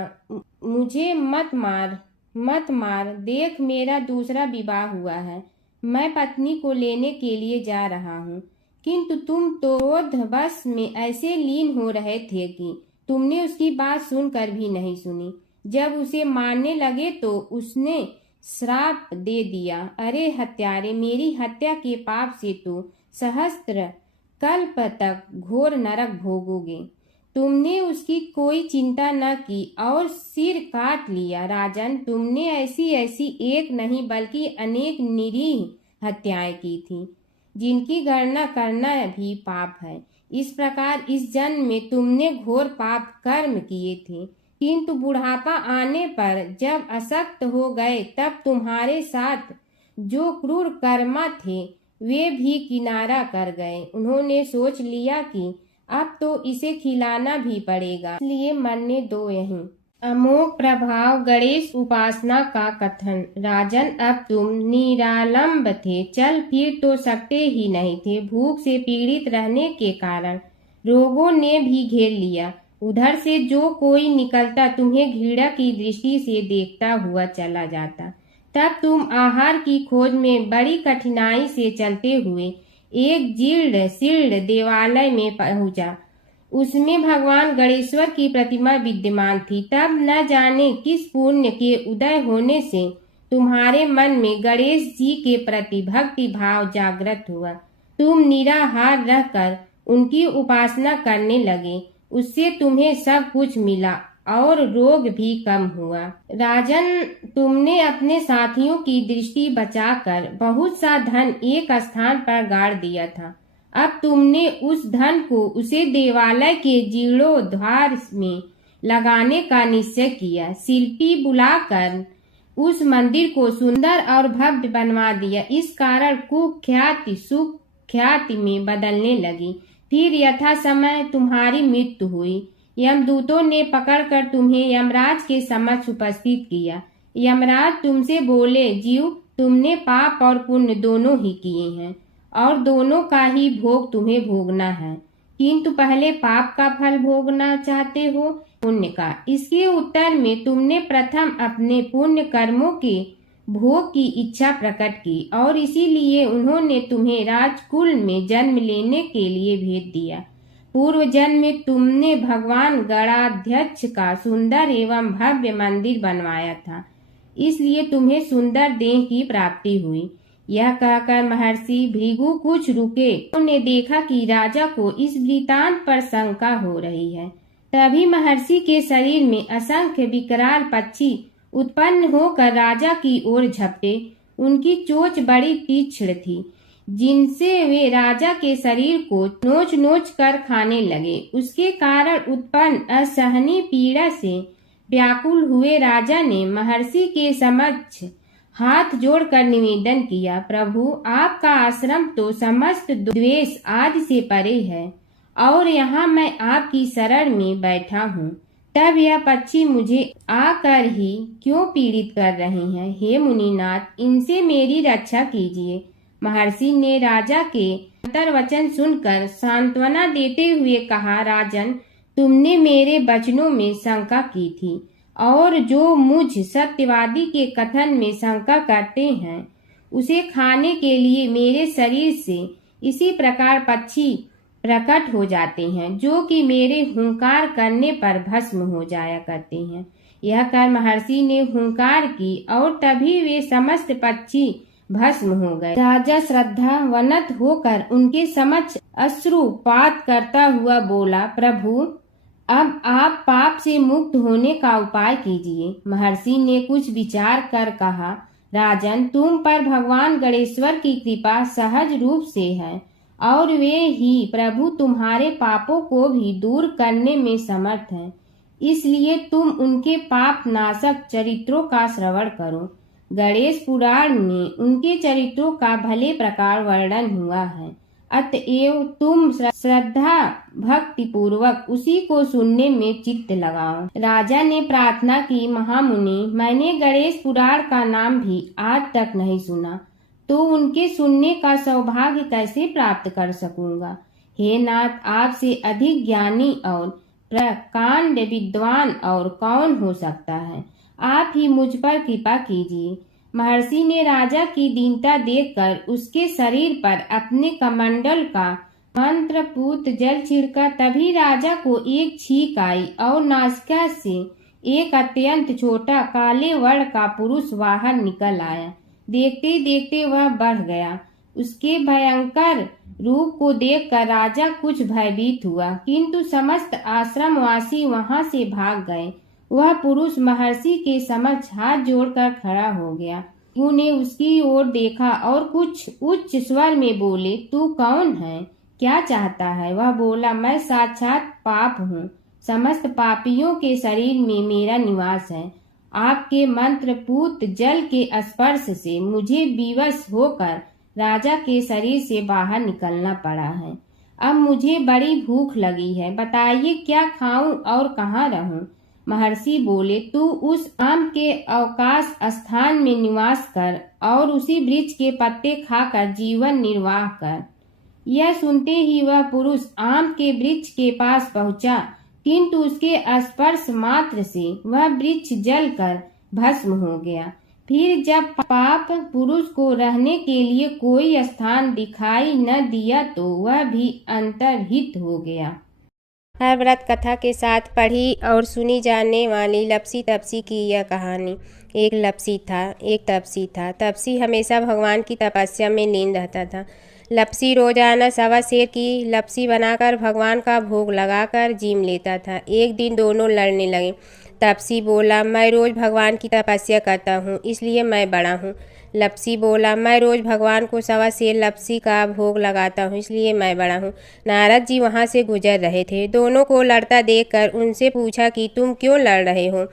मुझे मत मार, मत मार, देख मेरा दूसरा विवाह हुआ है। मैं पत्नी को लेने के लिए जा रहा हूँ। किंतु तुम तो क्रोधवश में ऐसे लीन हो रहे थे कि तुमने उसकी बात सुनकर भी नहीं सुनी। जब उसे मारने लगे तो उसने श्राप दे दिया, अरे हत्यारे, मेरी हत्या के पाप से तो सहस्त्र कल्प तक घोर नरक भोगोगे। तुमने उसकी कोई चिंता न की और सिर काट लिया। राजन, तुमने ऐसी एक नहीं बल्कि अनेक निरीह हत्याएं की थी, जिनकी गणना करना भी पाप है। इस प्रकार इस जन्म में तुमने घोर पाप कर्म किए थे, किंतु बुढ़ापा आने पर जब अशक्त हो गए तब तुम्हारे साथ जो क्रूर कर्मा थे वे भी किनारा कर गए। उन्होंने सोच लिया कि अब तो इसे खिलाना भी पड़ेगा, इसलिए मरने दो यहीं। अमोघ प्रभाव गणेश उपासना का कथन। राजन, अब तुम निरालंब थे, चल फिर तो सकते ही नहीं थे। भूख से पीड़ित रहने के कारण रोगों ने भी घेर लिया। उधर से जो कोई निकलता तुम्हें घृणा की दृष्टि से देखता हुआ चला जाता। तब तुम आहार की खोज में बड़ी कठिनाई से चलते हुए एक जीर्ण शीर्ण देवालय में पहुंचा। उसमें भगवान गणेश्वर की प्रतिमा विद्यमान थी। तब न जाने किस पुण्य के उदय होने से तुम्हारे मन में गणेश जी के प्रति भक्ति भाव जागृत हुआ। तुम निराहार रहकर उनकी उपासना करने लगे। उससे तुम्हें सब कुछ मिला और रोग भी कम हुआ। राजन, तुमने अपने साथियों की दृष्टि बचाकर बहुत सा धन एक स्थान पर गाड़ दिया था। अब तुमने उस धन को उसे देवालय के जीर्णोद्धार में लगाने का निश्चय किया। शिल्पी बुलाकर उस मंदिर को सुंदर और भव्य बनवा दिया। इस कारण कुख्याति सुख्याति में बदलने लगी। फिर यथा समय तुम्हारी मृत्यु हुई। यमदूतों ने पकड़कर तुम्हें यमराज के समक्ष उपस्थित किया। यमराज तुमसे बोले, जीव, तुमने पाप और पुण्य दोनों ही किए हैं और दोनों का ही भोग तुम्हें भोगना है, किंतु पहले पाप का फल भोगना चाहते हो पुण्य का। इसके उत्तर में तुमने प्रथम अपने पुण्य कर्मों के भोग की इच्छा प्रकट की और इसीलिए उन्होंने तुम्हें राजकुल में जन्म लेने के लिए भेज दिया। पूर्व जन्म में तुमने भगवान गणाध्यक्ष का सुंदर एवं भव्य मंदिर बनवाया था, इसलिए तुम्हें सुंदर देह की प्राप्ति हुई। यह कहकर महर्षि भृगु कुछ रुके। उन्होंने देखा कि राजा को इस वृतांत पर शंका हो रही है। तभी महर्षि के शरीर में असंख्य विकराल पक्षी उत्पन्न होकर राजा की ओर झपटे। उनकी चोंच बड़ी तीक्ष्ण थी, जिनसे वे राजा के शरीर को नोच नोच कर खाने लगे। उसके कारण उत्पन्न असहनीय पीड़ा से व्याकुल हुए राजा ने महर्षि के समक्ष हाथ जोड़कर निवेदन किया, प्रभु, आपका आश्रम तो समस्त द्वेष आदि से परे है और यहाँ मैं आपकी शरण में बैठा हूँ, तब यह पक्षी मुझे आकर ही क्यों पीड़ित कर रहे हैं? हे मुनिनाथ, इनसे मेरी रक्षा कीजिए। महर्षि ने राजा के अंतर्वचन सुनकर सांत्वना देते हुए कहा, राजन, तुमने मेरे वचनों में शंका की थी और जो मुझ सत्यवादी के कथन में शंका करते हैं उसे खाने के लिए मेरे शरीर से इसी प्रकार पक्षी प्रकट हो जाते हैं, जो कि मेरे हुंकार करने पर भस्म हो जाया करते हैं। यह कर महर्षि ने हुंकार की और तभी वे समस्त पक्षी भस्म हो गए। राजा श्रद्धावनत होकर उनके समक्ष अश्रुपात करता हुआ बोला, प्रभु, अब आप पाप से मुक्त होने का उपाय कीजिए। महर्षि ने कुछ विचार कर कहा, राजन, तुम पर भगवान गणेश्वर की कृपा सहज रूप से है और वे ही प्रभु तुम्हारे पापों को भी दूर करने में समर्थ हैं, इसलिए तुम उनके पाप नाशक चरित्रों का श्रवण करो। गणेश पुराण में उनके चरित्रों का भले प्रकार वर्णन हुआ है, अतएव तुम श्रद्धा भक्ति पूर्वक उसी को सुनने में चित्त लगाओ। राजा ने प्रार्थना की, महामुनि, मैंने गणेश पुराण का नाम भी आज तक नहीं सुना, तो उनके सुनने का सौभाग्य कैसे प्राप्त कर सकूंगा? हे नाथ, आपसे अधिक ज्ञानी और प्रकांड विद्वान और कौन हो सकता है? आप ही मुझ पर कृपा कीजिए। महर्षि ने राजा की दीनता देखकर उसके शरीर पर अपने कमंडल का मंत्रपूत जल छिड़का। तभी राजा को एक छींक आई और नासिका से एक अत्यंत छोटा काले वर्ण का पुरुष बाहर निकल आया। देखते देखते वह बढ़ गया। उसके भयंकर रूप को देखकर राजा कुछ भयभीत हुआ, किंतु समस्त आश्रमवासी वहां से भाग गए। वह पुरुष महर्षि के समक्ष हाथ जोड़कर खड़ा हो गया। उन्हें उसकी ओर देखा और कुछ उच्च स्वर में बोले, तू कौन है, क्या चाहता है? वह बोला, मैं साक्षात पाप हूँ, समस्त पापियों के शरीर में मेरा निवास है। आपके मंत्रपूत जल के स्पर्श से मुझे विवश होकर राजा के शरीर से बाहर निकलना पड़ा है। अब मुझे बड़ी भूख लगी है, बताइए क्या खाऊं और कहाँ रहूं? महर्षि बोले, तू उस आम के अवकाश स्थान में निवास कर और उसी वृक्ष के पत्ते खाकर जीवन निर्वाह कर। यह सुनते ही वह पुरुष आम के वृक्ष के पास पहुंचा, किंतु उसके स्पर्श मात्र से वह वृक्ष जलकर भस्म हो गया। फिर जब पाप पुरुष को रहने के लिए कोई स्थान दिखाई न दिया तो वह भी अंतर्हित हो गया। हर व्रत कथा के साथ पढ़ी और सुनी जाने वाली लपसी तपसी की यह कहानी। एक लपसी था, एक तपसी था। तपसी हमेशा भगवान की तपस्या में लीन रहता था। लपसी रोजाना सवा सेर की लपसी बनाकर भगवान का भोग लगाकर जीम लेता था। एक दिन दोनों लड़ने लगे। तपसी बोला, मैं रोज भगवान की तपस्या करता हूँ, इसलिए मैं बड़ा हूँ। लपसी बोला, मैं रोज भगवान को 1.25 सेर लपसी का भोग लगाता हूँ, इसलिए मैं बड़ा हूँ। नारद जी वहाँ से गुजर रहे थे। दोनों को लड़ता देखकर उनसे पूछा कि तुम क्यों लड़ रहे हो।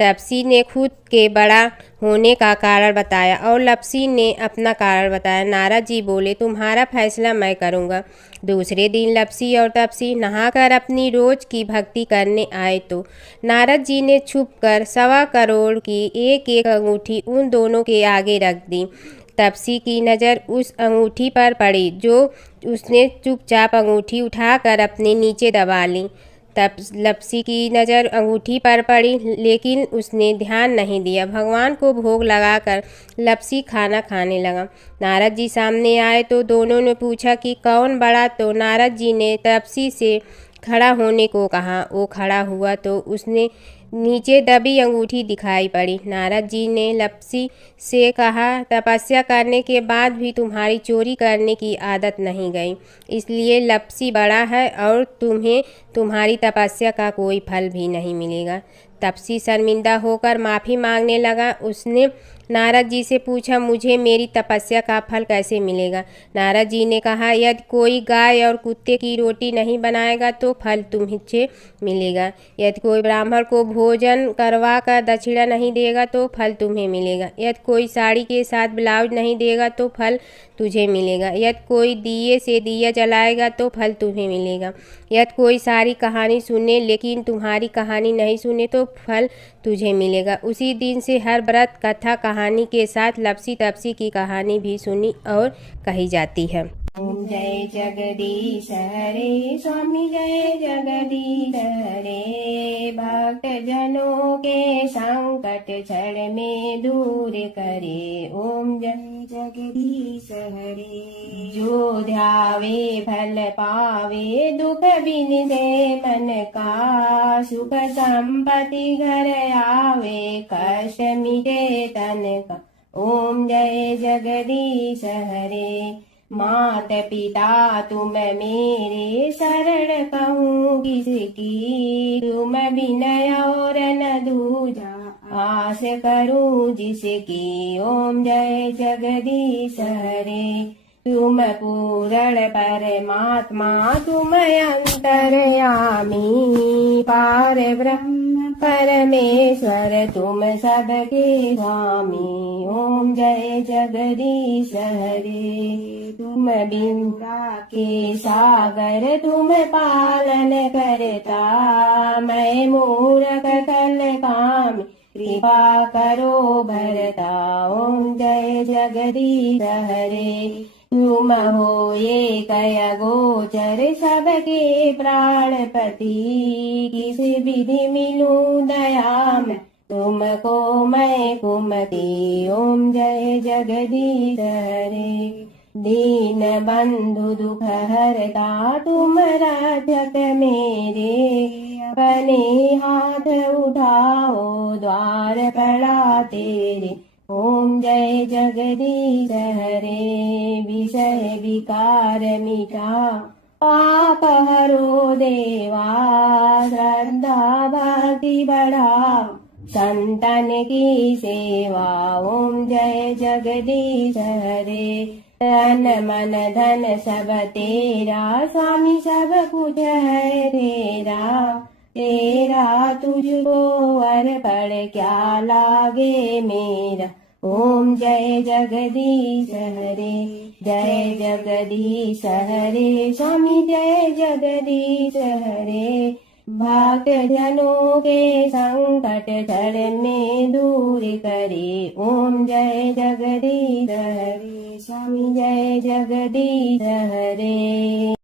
लपसी ने खुद के बड़ा होने का कारण बताया और लपसी ने अपना कारण बताया। नारद जी बोले, तुम्हारा फैसला मैं करूँगा। दूसरे दिन लपसी और तपसी नहाकर अपनी रोज की भक्ति करने आए तो नारद जी ने छुपकर 1.25 करोड़ की एक एक अंगूठी उन दोनों के आगे रख दी। तपसी की नज़र उस अंगूठी पर पड़ी जो उसने चुपचाप अंगूठी उठाकर अपने नीचे दबा ली। तब लपसी की नज़र अंगूठी पर पड़ी, लेकिन उसने ध्यान नहीं दिया। भगवान को भोग लगाकर लपसी खाना खाने लगा। नारद जी सामने आए तो दोनों ने पूछा कि कौन बड़ा, तो नारद जी ने तपसी से खड़ा होने को कहा। वो खड़ा हुआ तो उसने नीचे दबी अंगूठी दिखाई पड़ी। नारद जी ने लपसी से कहा, तपस्या करने के बाद भी तुम्हारी चोरी करने की आदत नहीं गई, इसलिए लपसी बड़ा है और तुम्हें तुम्हारी तपस्या का कोई फल भी नहीं मिलेगा। तपसी शर्मिंदा होकर माफ़ी मांगने लगा। उसने नारद जी से पूछा, मुझे मेरी तपस्या का फल कैसे मिलेगा। नारद जी ने कहा, यदि कोई गाय और कुत्ते की रोटी नहीं बनाएगा तो फल तुम्हें मिलेगा। यदि कोई ब्राह्मण को भोजन करवा कर दक्षिणा नहीं देगा तो फल तुम्हें मिलेगा। यदि कोई साड़ी के साथ ब्लाउज नहीं देगा तो फल तुझे मिलेगा। यदि कोई दिए से दिया जलाएगा तो फल तुम्हें मिलेगा। यदि कोई सारी कहानी सुने लेकिन तुम्हारी कहानी नहीं सुने तो फल तुझे मिलेगा। उसी दिन से हर व्रत कथा कहानी के साथ लपसी तपसी की कहानी भी सुनी और कही जाती है। ओम जय जगदीश हरे स्वामी जय जगदीश हरे, भक्त जनों के संकट क्षण में दूर करे। ओम जय जगदीश हरे, जो ध्यावे फल पावे, दुख बिन दे मन का, सुख संपत्ति घर आवे, कष्ट मिटे तन का। ओम जय जगदीश हरे, मात पिता तुम मेरे, शरण कहूँ किसकी, तुम विनय और न दूजा, आस करूँ जिसकी। ओम जय जगदीश हरे, तुम पूर्ण परमात्मा, तुम अंतर्यामी, पार ब्रह्म परमेश्वर, तुम सबके स्वामी। ओम जय जगदीश हरे, तुम बिंदा के सागर, तुम पालन करता, मैं मूर्ख कल काम, कृपा करो भरता। ओम जय जगदीश हरे, तुम हो ये कय गोचर, सबके प्राणपति, किस विधि मिलूं दया में, तुमको मैं कुमति। ओम जय जगदीश हरे, दीन बंधु दुख हरता, तुम रक्षक मेरे, अपने हाथ उठाओ द्वार पड़ा तेरे। ओम जय जगदीश हरे, विषय विकार मिटा, पाप हरो देवा, श्रद्धा भक्ति बढ़ाओ, संतन की सेवा। ओम जय जगदीश हरे, तन मन धन सब तेरा, स्वामी सब कुछ है तेरा, तेरा तुझको अर्पण क्या लागे मेरा। ओम जय जगदीश हरे, जय जगदीश हरे, स्वामी जय जगदीश हरे, भक्त जनों के संकट क्षण में दूर करे। ओम जय जगदीश हरे, स्वामी जय जगदीश हरे।